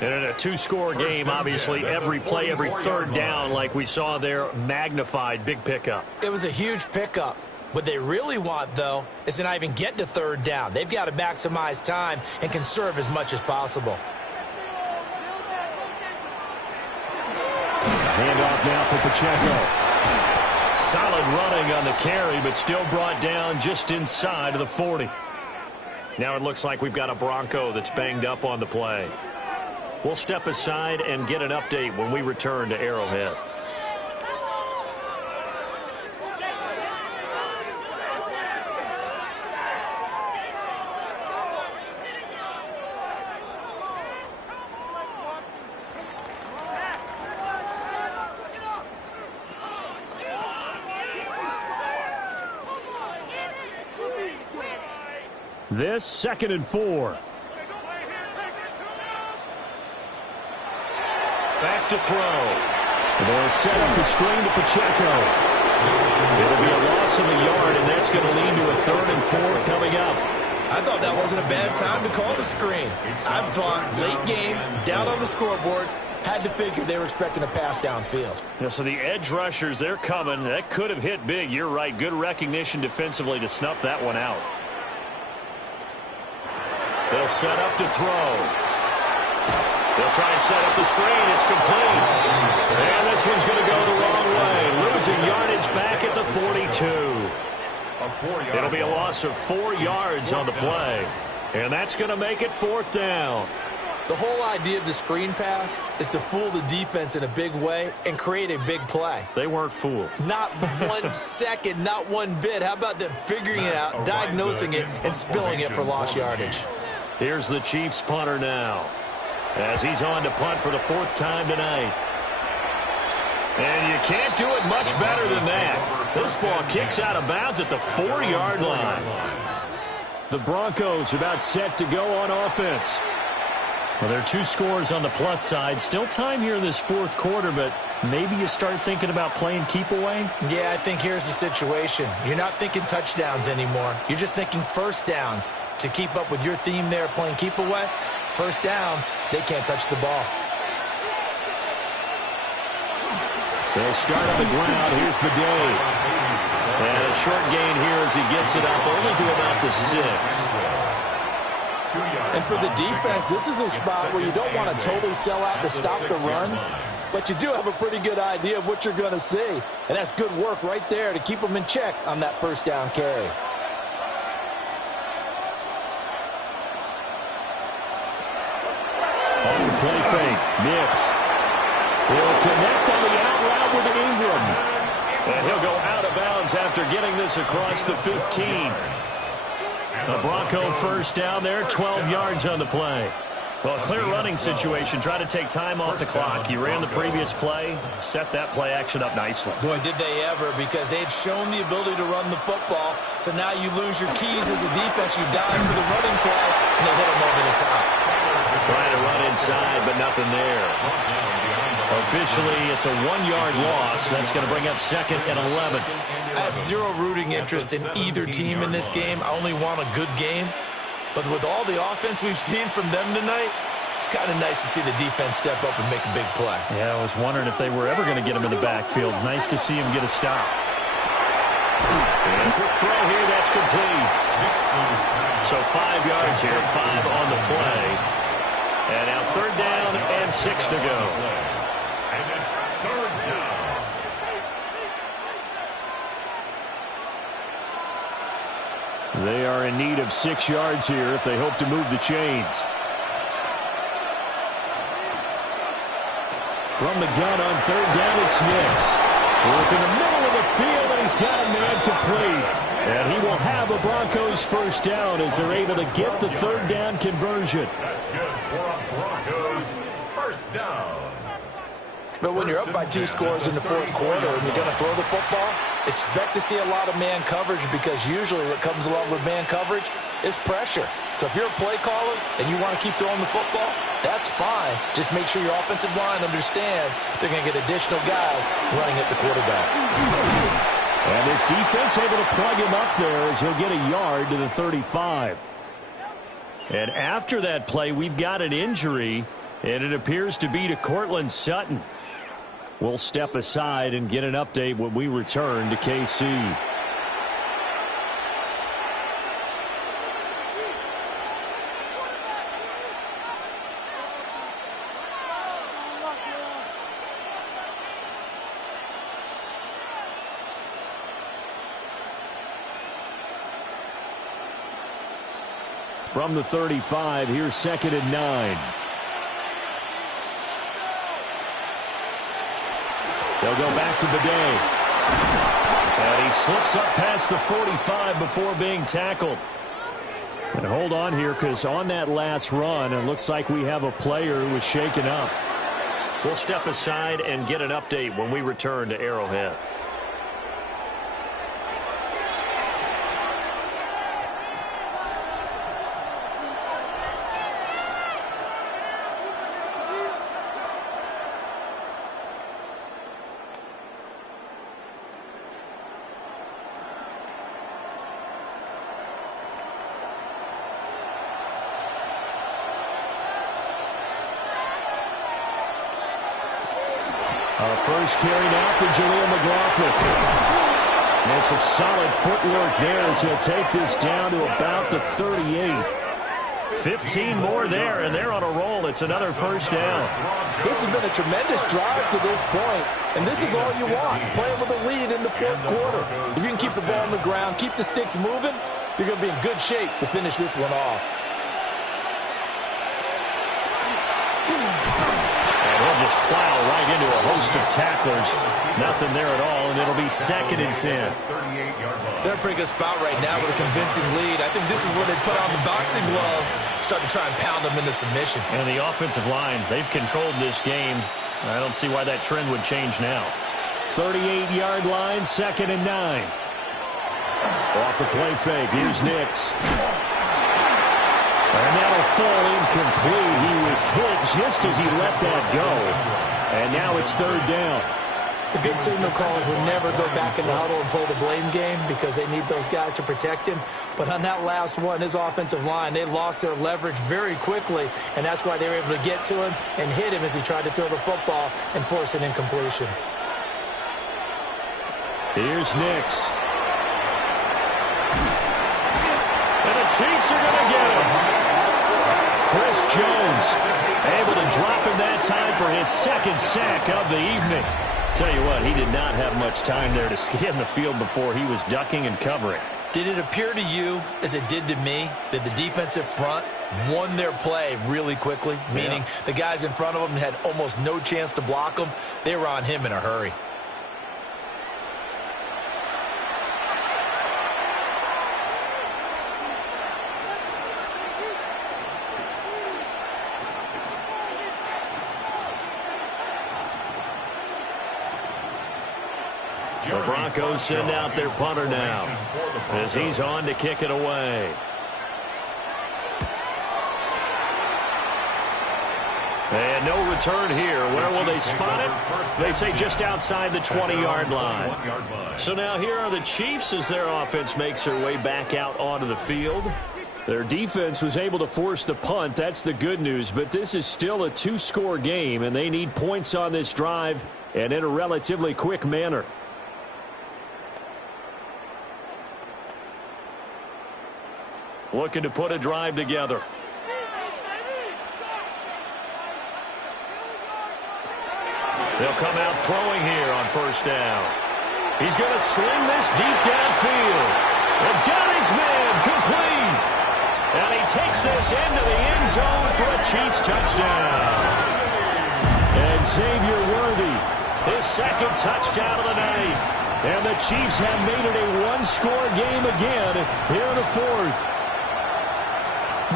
And in a 2-score game, obviously, every play, every 3rd down, like we saw there, magnified. Big pickup. It was a huge pickup. What they really want, though, is to not even get to 3rd down. They've got to maximize time and conserve as much as possible. Handoff now for Pacheco. Solid running on the carry, but still brought down just inside of the 40. Now it looks like we've got a Bronco that's banged up on the play. We'll step aside and get an update when we return to Arrowhead. This 2nd and 4. Back to throw. They'll set up the screen to Pacheco. It'll be a loss of a yard, and that's going to lead to a 3rd and 4 coming up. I thought that wasn't a bad time to call the screen. I thought late game, down on the scoreboard, had to figure they were expecting a pass downfield. Yeah, so the edge rushers, they're coming. That could have hit big. You're right. Good recognition defensively to snuff that one out. They'll set up to throw. They'll try and set up the screen. It's complete. And this one's going to go the wrong way. Losing yardage back at the 42. It'll be a loss of 4 yards on the play. And that's going to make it 4th down. The whole idea of the screen pass is to fool the defense in a big way and create a big play. They weren't fooled. Not 1 second, not one bit. How about them figuring it out, diagnosing it, and spilling it for lost yardage? Here's the Chiefs punter now, as he's on to punt for the 4th time tonight. And you can't do it much better than that. This ball kicks out of bounds at the 4-yard line. The Broncos about set to go on offense. Well, there are 2 scores on the plus side. Still time here in this 4th quarter, but maybe you start thinking about playing keep away? Yeah, I think here's the situation. You're not thinking touchdowns anymore. You're just thinking first downs. To keep up with your theme there, playing keep away, first downs, they can't touch the ball. They'll start on the ground. Here's Bidet. And a short gain here as he gets it up only to about the 6. And for the defense, this is a spot where you don't want to totally sell out to stop the run, but you do have a pretty good idea of what you're going to see. And that's good work right there to keep them in check on that first down carry. Off the play fake. Nix. He'll connect on the out route with Ingram. And he'll go out of bounds after getting this across the 15. A Bronco first down there, 12 yards on the play. Well, clear running situation. Try to take time off the clock. He ran the previous play, set that play action up nicely. Boy, did they ever, because they had shown the ability to run the football. So now you lose your keys as a defense. You dive for the running play, and they hit him over the top. Trying to run inside, but nothing there. Officially, it's a 1-yard loss. That's going to bring up 2nd and 11. I have zero rooting interest in either team in this game. I only want a good game. But with all the offense we've seen from them tonight, it's kind of nice to see the defense step up and make a big play. Yeah, I was wondering if they were ever going to get him in the backfield. Nice to see him get a stop. And a quick throw here, that's complete. So 5 yards here, 5 on the play. And now 3rd down and 6 to go. And it's 3rd down. They are in need of 6 yards here if they hope to move the chains. From the gun on 3rd down, it's Nix. Work in the middle of the field, and he's got a man complete. And he will have a Broncos first down as they're able to get the 3rd down conversion. That's good for a Broncos first down. But when you're up by 2 scores in the 4th quarter and you're going to throw the football, expect to see a lot of man coverage, because usually what comes along with man coverage is pressure. So if you're a play caller and you want to keep throwing the football, that's fine. Just make sure your offensive line understands they're going to get additional guys running at the quarterback. And this defense able to plug him up there as he'll get a yard to the 35. And after that play, we've got an injury, and it appears to be to Cortland Sutton. We'll step aside and get an update when we return to KC. From the 35, here's 2nd and 9. They'll go back to Bidet. And he slips up past the 45 before being tackled. And hold on here, because on that last run, it looks like we have a player who was shaken up. We'll step aside and get an update when we return to Arrowhead. First carry now for Jaleel McLaughlin. And some solid footwork there as he'll take this down to about the 38. 15 more there, and they're on a roll. It's another first down. This has been a tremendous drive to this point, and this is all you want, playing with a lead in the fourth quarter. If you can keep the ball on the ground, keep the sticks moving, you're going to be in good shape to finish this one off. And he'll just plow right into a host of tacklers. Nothing there at all, and it'll be 2nd and 10. They're in a pretty good spot right now with a convincing lead. I think this is where they put on the boxing gloves, start to try and pound them into submission. And the offensive line, they've controlled this game. I don't see why that trend would change now. 38-yard line, 2nd and 9. Off the play fake, here's Nix. And that'll fall incomplete. He was hit just as he let that go. And now it's 3rd down. The good signal callers will never go back in the huddle and play the blame game because they need those guys to protect him. But on that last one, his offensive line, they lost their leverage very quickly, and that's why they were able to get to him and hit him as he tried to throw the football and force an incompletion. Here's Nix. And the Chiefs are going to get him. Chris Jones able to drop him that time for his 2nd sack of the evening. Tell you what, he did not have much time there to scan the field before he was ducking and covering. Did it appear to you, as it did to me, that the defensive front won their play really quickly? Meaning the guys in front of them had almost no chance to block them. They were on him in a hurry. The Broncos send out their punter now as he's on to kick it away. And no return here. Where will they spot it? They say just outside the 20-yard line. So now here are the Chiefs as their offense makes their way back out onto the field. Their defense was able to force the punt. That's the good news. But this is still a 2-score game, and they need points on this drive and in a relatively quick manner. Looking to put a drive together. They'll come out throwing here on 1st down. He's going to sling this deep downfield. And got his man complete. And he takes this into the end zone for a Chiefs touchdown. And Xavier Worthy, his 2nd touchdown of the night. And the Chiefs have made it a 1-score game again here in the 4th.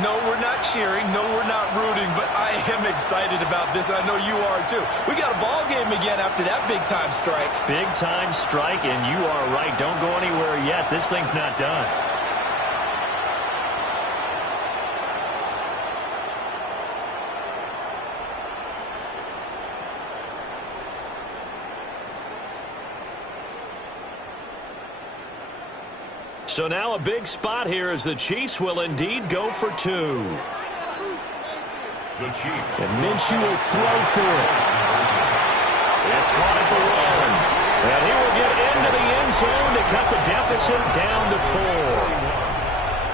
No, we're not cheering. No, we're not rooting. But I am excited about this. I know you are, too. We got a ball game again after that big-time strike. Big-time strike, and you are right. Don't go anywhere yet. This thing's not done. So now a big spot here as the Chiefs will indeed go for 2. The Chiefs. And Minshew will throw for it. It's caught at the 1. And he will get into the end zone to cut the deficit down to 4.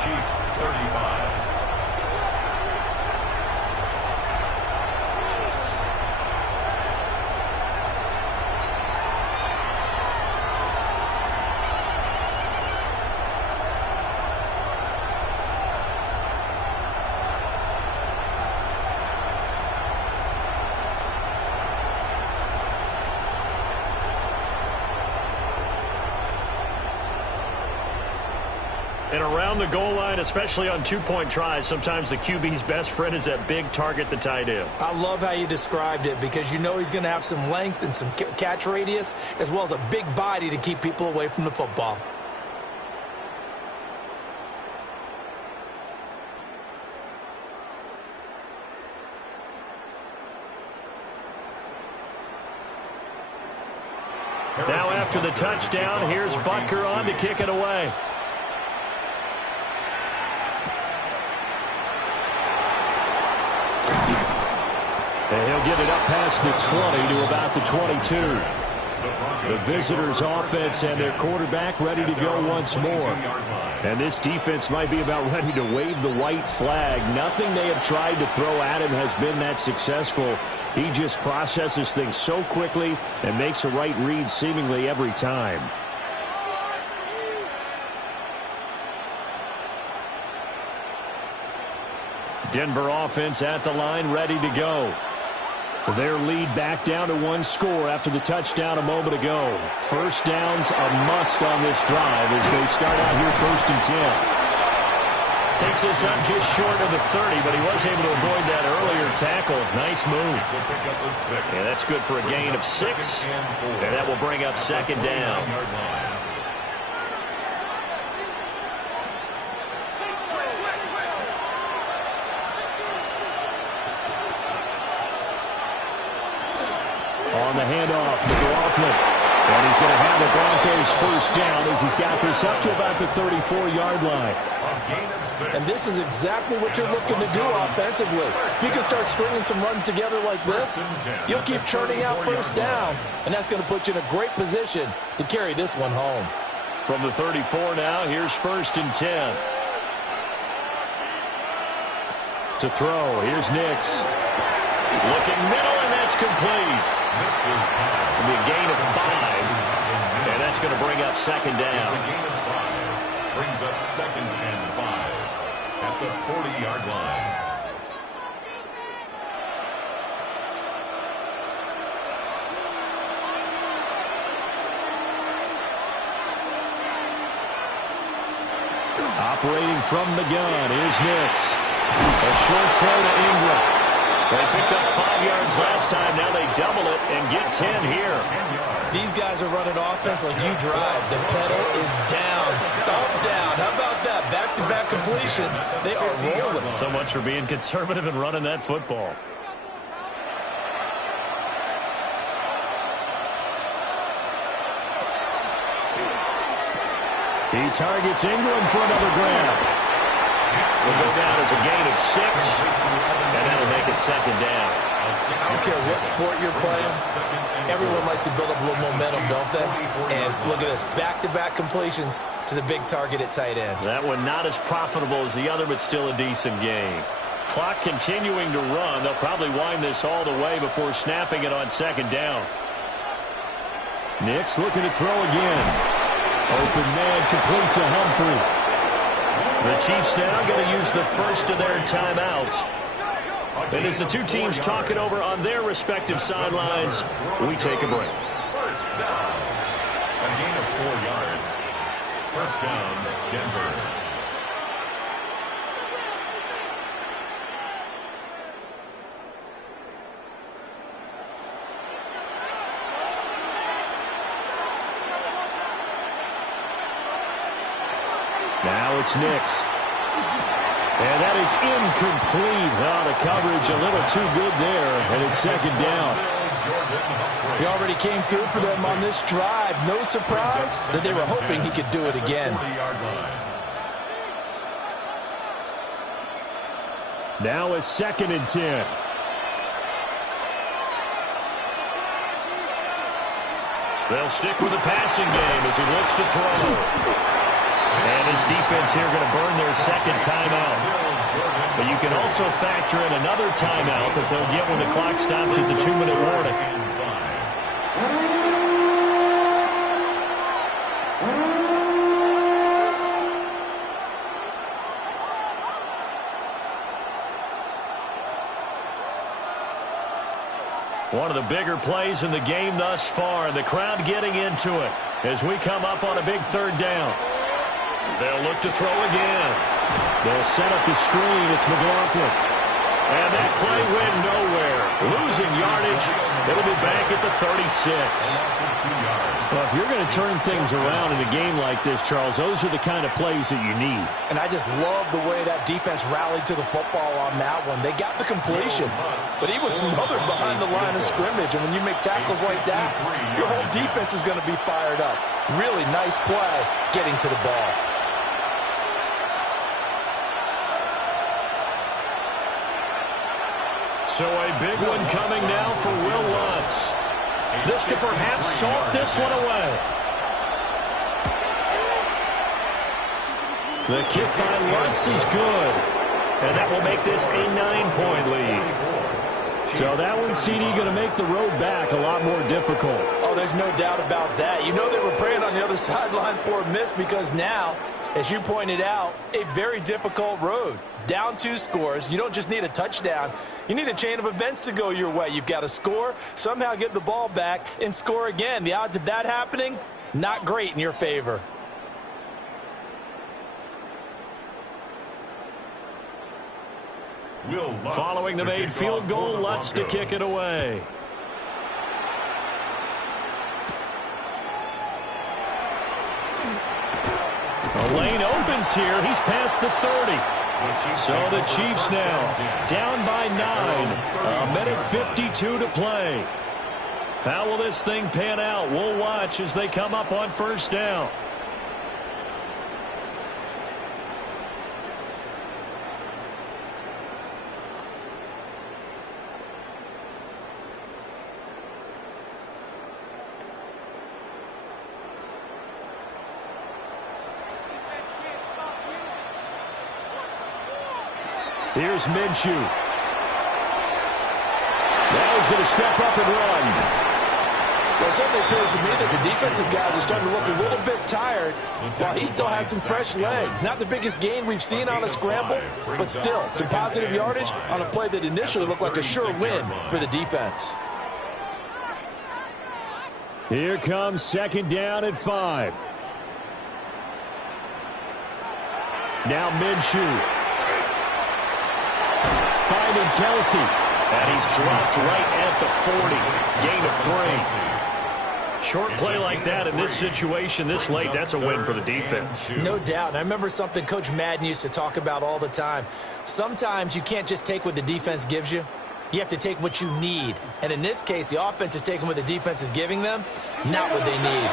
Chiefs 35. And around the goal line, especially on 2-point tries, sometimes the QB's best friend is that big target, the tight end. I love how you described it because you know he's going to have some length and some catch radius as well as a big body to keep people away from the football. Now after the touchdown, here's Butker on to kick it away. And he'll get it up past the 20 to about the 22. The visitors' offense and their quarterback ready to go once more. And this defense might be about ready to wave the white flag. Nothing they have tried to throw at him has been that successful. He just processes things so quickly and makes a right read seemingly every time. Denver offense at the line, ready to go. Their lead back down to one score after the touchdown a moment ago. First down's a must on this drive as they start out here 1st and 10. Takes this up just short of the 30, but he was able to avoid that earlier tackle. Nice move. Yeah, that's good for a gain of 6, and that will bring up 2nd down. On the handoff, McLaughlin. And he's going to have the Broncos first down as he's got this up to about the 34-yard line. And this is exactly what you're looking to do offensively. If you can start stringing some runs together like this, you'll keep churning out first downs, and that's going to put you in a great position to carry this one home. From the 34 now, here's 1st and 10. To throw, here's Nix. Looking middle, and that's complete. It'll be a gain of 5, and that's going to bring up 2nd down. It's a gain of 5. Brings up 2nd and 5 at the 40-yard line. Operating from the gun, here's Nix. A short throw to Ingram. They picked up 5 yards last time. Now they double it and get 10 here. These guys are running offense like you drive. The pedal is down, stomp down. How about that? Back-to-back completions. They are rolling. So much for being conservative and running that football. He targets Ingram for another grab. Will go down as a gain of 6, and that'll make it 2nd down. I don't care what sport you're playing. Everyone likes to build up a little momentum, don't they? And look at this, back-to-back completions to the big target at tight end. That one not as profitable as the other, but still a decent gain. Clock continuing to run. They'll probably wind this all the way before snapping it on 2nd down. Nix looking to throw again. Open man complete to Humphrey. The Chiefs now going to use the first of their timeouts. And as the two teams talk it over on their respective sidelines, we take a break. First down. A gain of 4 yards. First down, Denver. Now it's Nix. And that is incomplete. Oh, the coverage a little too good there, and it's 2nd down. He already came through for them on this drive. No surprise that they were hoping he could do it again. Now it's 2nd and 10. They'll stick with the passing game as he looks to throw. And his defense here going to burn their 2nd timeout. But you can also factor in another timeout that they'll get when the clock stops at the 2-minute warning. One of the bigger plays in the game thus far, and the crowd getting into it as we come up on a big 3rd down. They'll look to throw again. They'll set up the screen. It's McLaughlin. And that play went nowhere. Losing yardage. It'll be back at the 36. Well, if you're going to turn things around in a game like this, Charles, those are the kind of plays that you need. And I just love the way that defense rallied to the football on that one. They got the completion, but he was smothered behind the line of scrimmage. And when you make tackles like that, your whole defense is going to be fired up. Really nice play getting to the ball. So a big one coming now for Will Lutz. This to perhaps salt this one away. The kick by Lutz is good. And that will make this a 9-point lead. So that one, CD, going to make the road back a lot more difficult. Oh, there's no doubt about that. You know they were praying on the other sideline for a miss because now, as you pointed out, a very difficult road. Down 2 scores. You don't just need a touchdown. You need a chain of events to go your way. You've got to score, somehow get the ball back, and score again. The odds of that happening, not great in your favor. Following the made field goal, Lutz to kick it away. The lane opens here. He's past the 30. So the Chiefs now down by 9. A minute 52 to play. How will this thing pan out? We'll watch as they come up on first down. Here's Minshew. Now he's going to step up and run. Well, it certainly appears to me that the defensive guys are starting to look a little bit tired while he still has some fresh legs. Not the biggest gain we've seen on a scramble, but still some positive yardage on a play that initially looked like a sure win for the defense. Here comes second down at 5. Now Minshew. Finding Kelsey. And he's dropped right at the 40. Gain of 3. Short play like that in this situation this late, that's a win for the defense. No doubt. And I remember something Coach Madden used to talk about all the time. Sometimes you can't just take what the defense gives you. You have to take what you need. And in this case, the offense is taking what the defense is giving them, not what they need.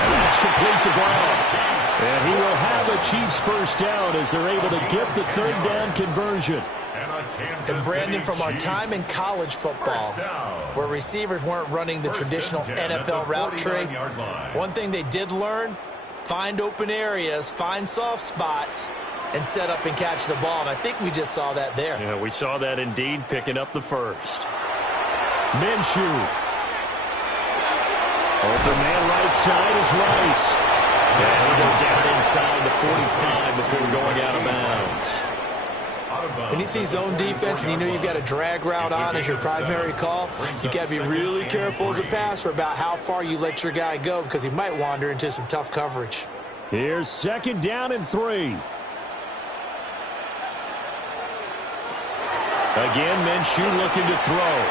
And that's complete to Brown. And he will have a Chiefs first down as they're able to get the third down conversion. And Brandon, from our time in college football, where receivers weren't running the traditional NFL route tree, one thing they did learn, find open areas, find soft spots, and set up and catch the ball. And I think we just saw that there. Yeah, we saw that indeed, picking up the first. Minshew. Open man right side is Rice. And he'll go down inside the 45 before going out of bounds. When you see zone defense and you know you've got a drag route on as your primary call, you got to be really careful as a passer about how far you let your guy go because he might wander into some tough coverage. Here's second down and 3. Again, Minshew looking to throw.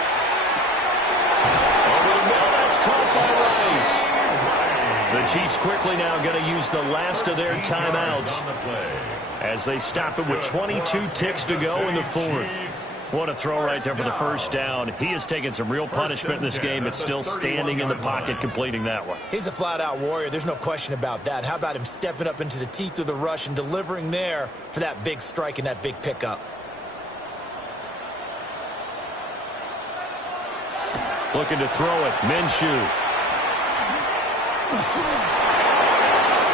Over the middle, that's caught by Rice. The Chiefs quickly now going to use the last of their timeouts as they stop it with 22 ticks to go in the 4th. What a throw right there for the first down. He has taken some real punishment in this game. It's still standing in the pocket, completing that one. He's a flat-out warrior. There's no question about that. How about him stepping up into the teeth of the rush and delivering there for that big strike and that big pickup? Looking to throw it. Minshew.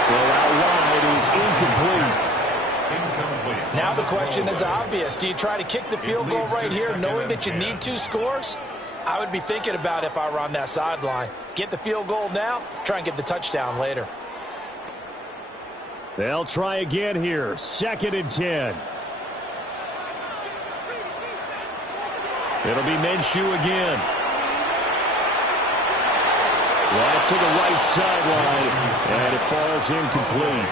Throw out wide is incomplete. Now the question is obvious. Do you try to kick the field goal right here knowing that you need 2 scores? I would be thinking about if I were on that sideline. Get the field goal now, try and get the touchdown later. They'll try again here. 2nd and 10. It'll be Minshew again. Right to the right sideline, and it falls incomplete.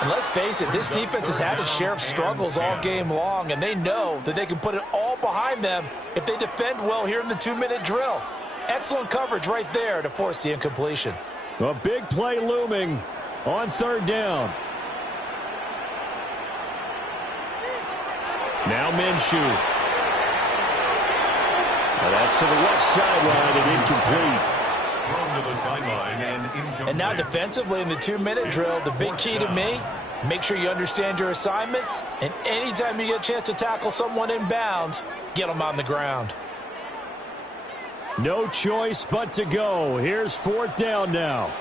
And let's face it, this defense has had its share of struggles all game long, and they know that they can put it all behind them if they defend well here in the 2-minute drill. Excellent coverage right there to force the incompletion. A big play looming on 3rd down. Now Minshew. That's to the left sideline and incomplete. And now defensively in the 2-minute drill, the big key to me, Make sure you understand your assignments, and anytime you get a chance to tackle someone in bounds, get them on the ground. No choice but to go. Here's 4th down now.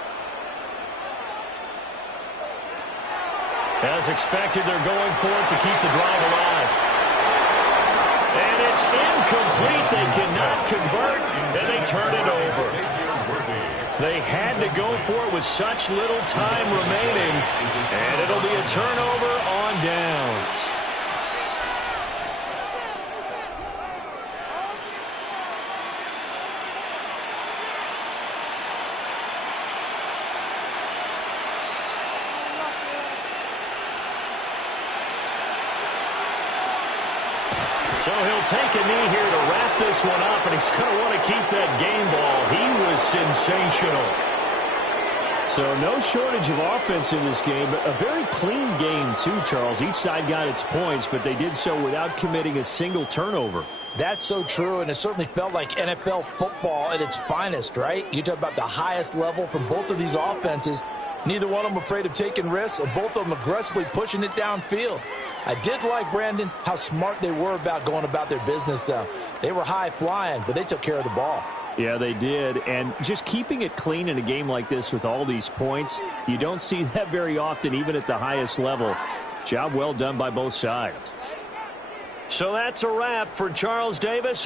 As expected, they're going for it to keep the drive alive. And it's incomplete. They cannot convert, and they turn it over. They had to go for it with such little time remaining, and it'll be a turnover on downs. So he'll take a knee here to wrap this one up, and he's going to want to keep that game ball. He was sensational. So no shortage of offense in this game, but a very clean game too, Charles. Each side got its points, but they did so without committing a single turnover. That's so true, and it certainly felt like NFL football at its finest, right? You talk about the highest level from both of these offenses. Neither one of them afraid of taking risks, and both of them aggressively pushing it downfield. I did like, Brandon, how smart they were about going about their business, though. They were high-flying, but they took care of the ball. Yeah, they did, and just keeping it clean in a game like this with all these points, you don't see that very often, even at the highest level. Job well done by both sides. So that's a wrap for Charles Davis.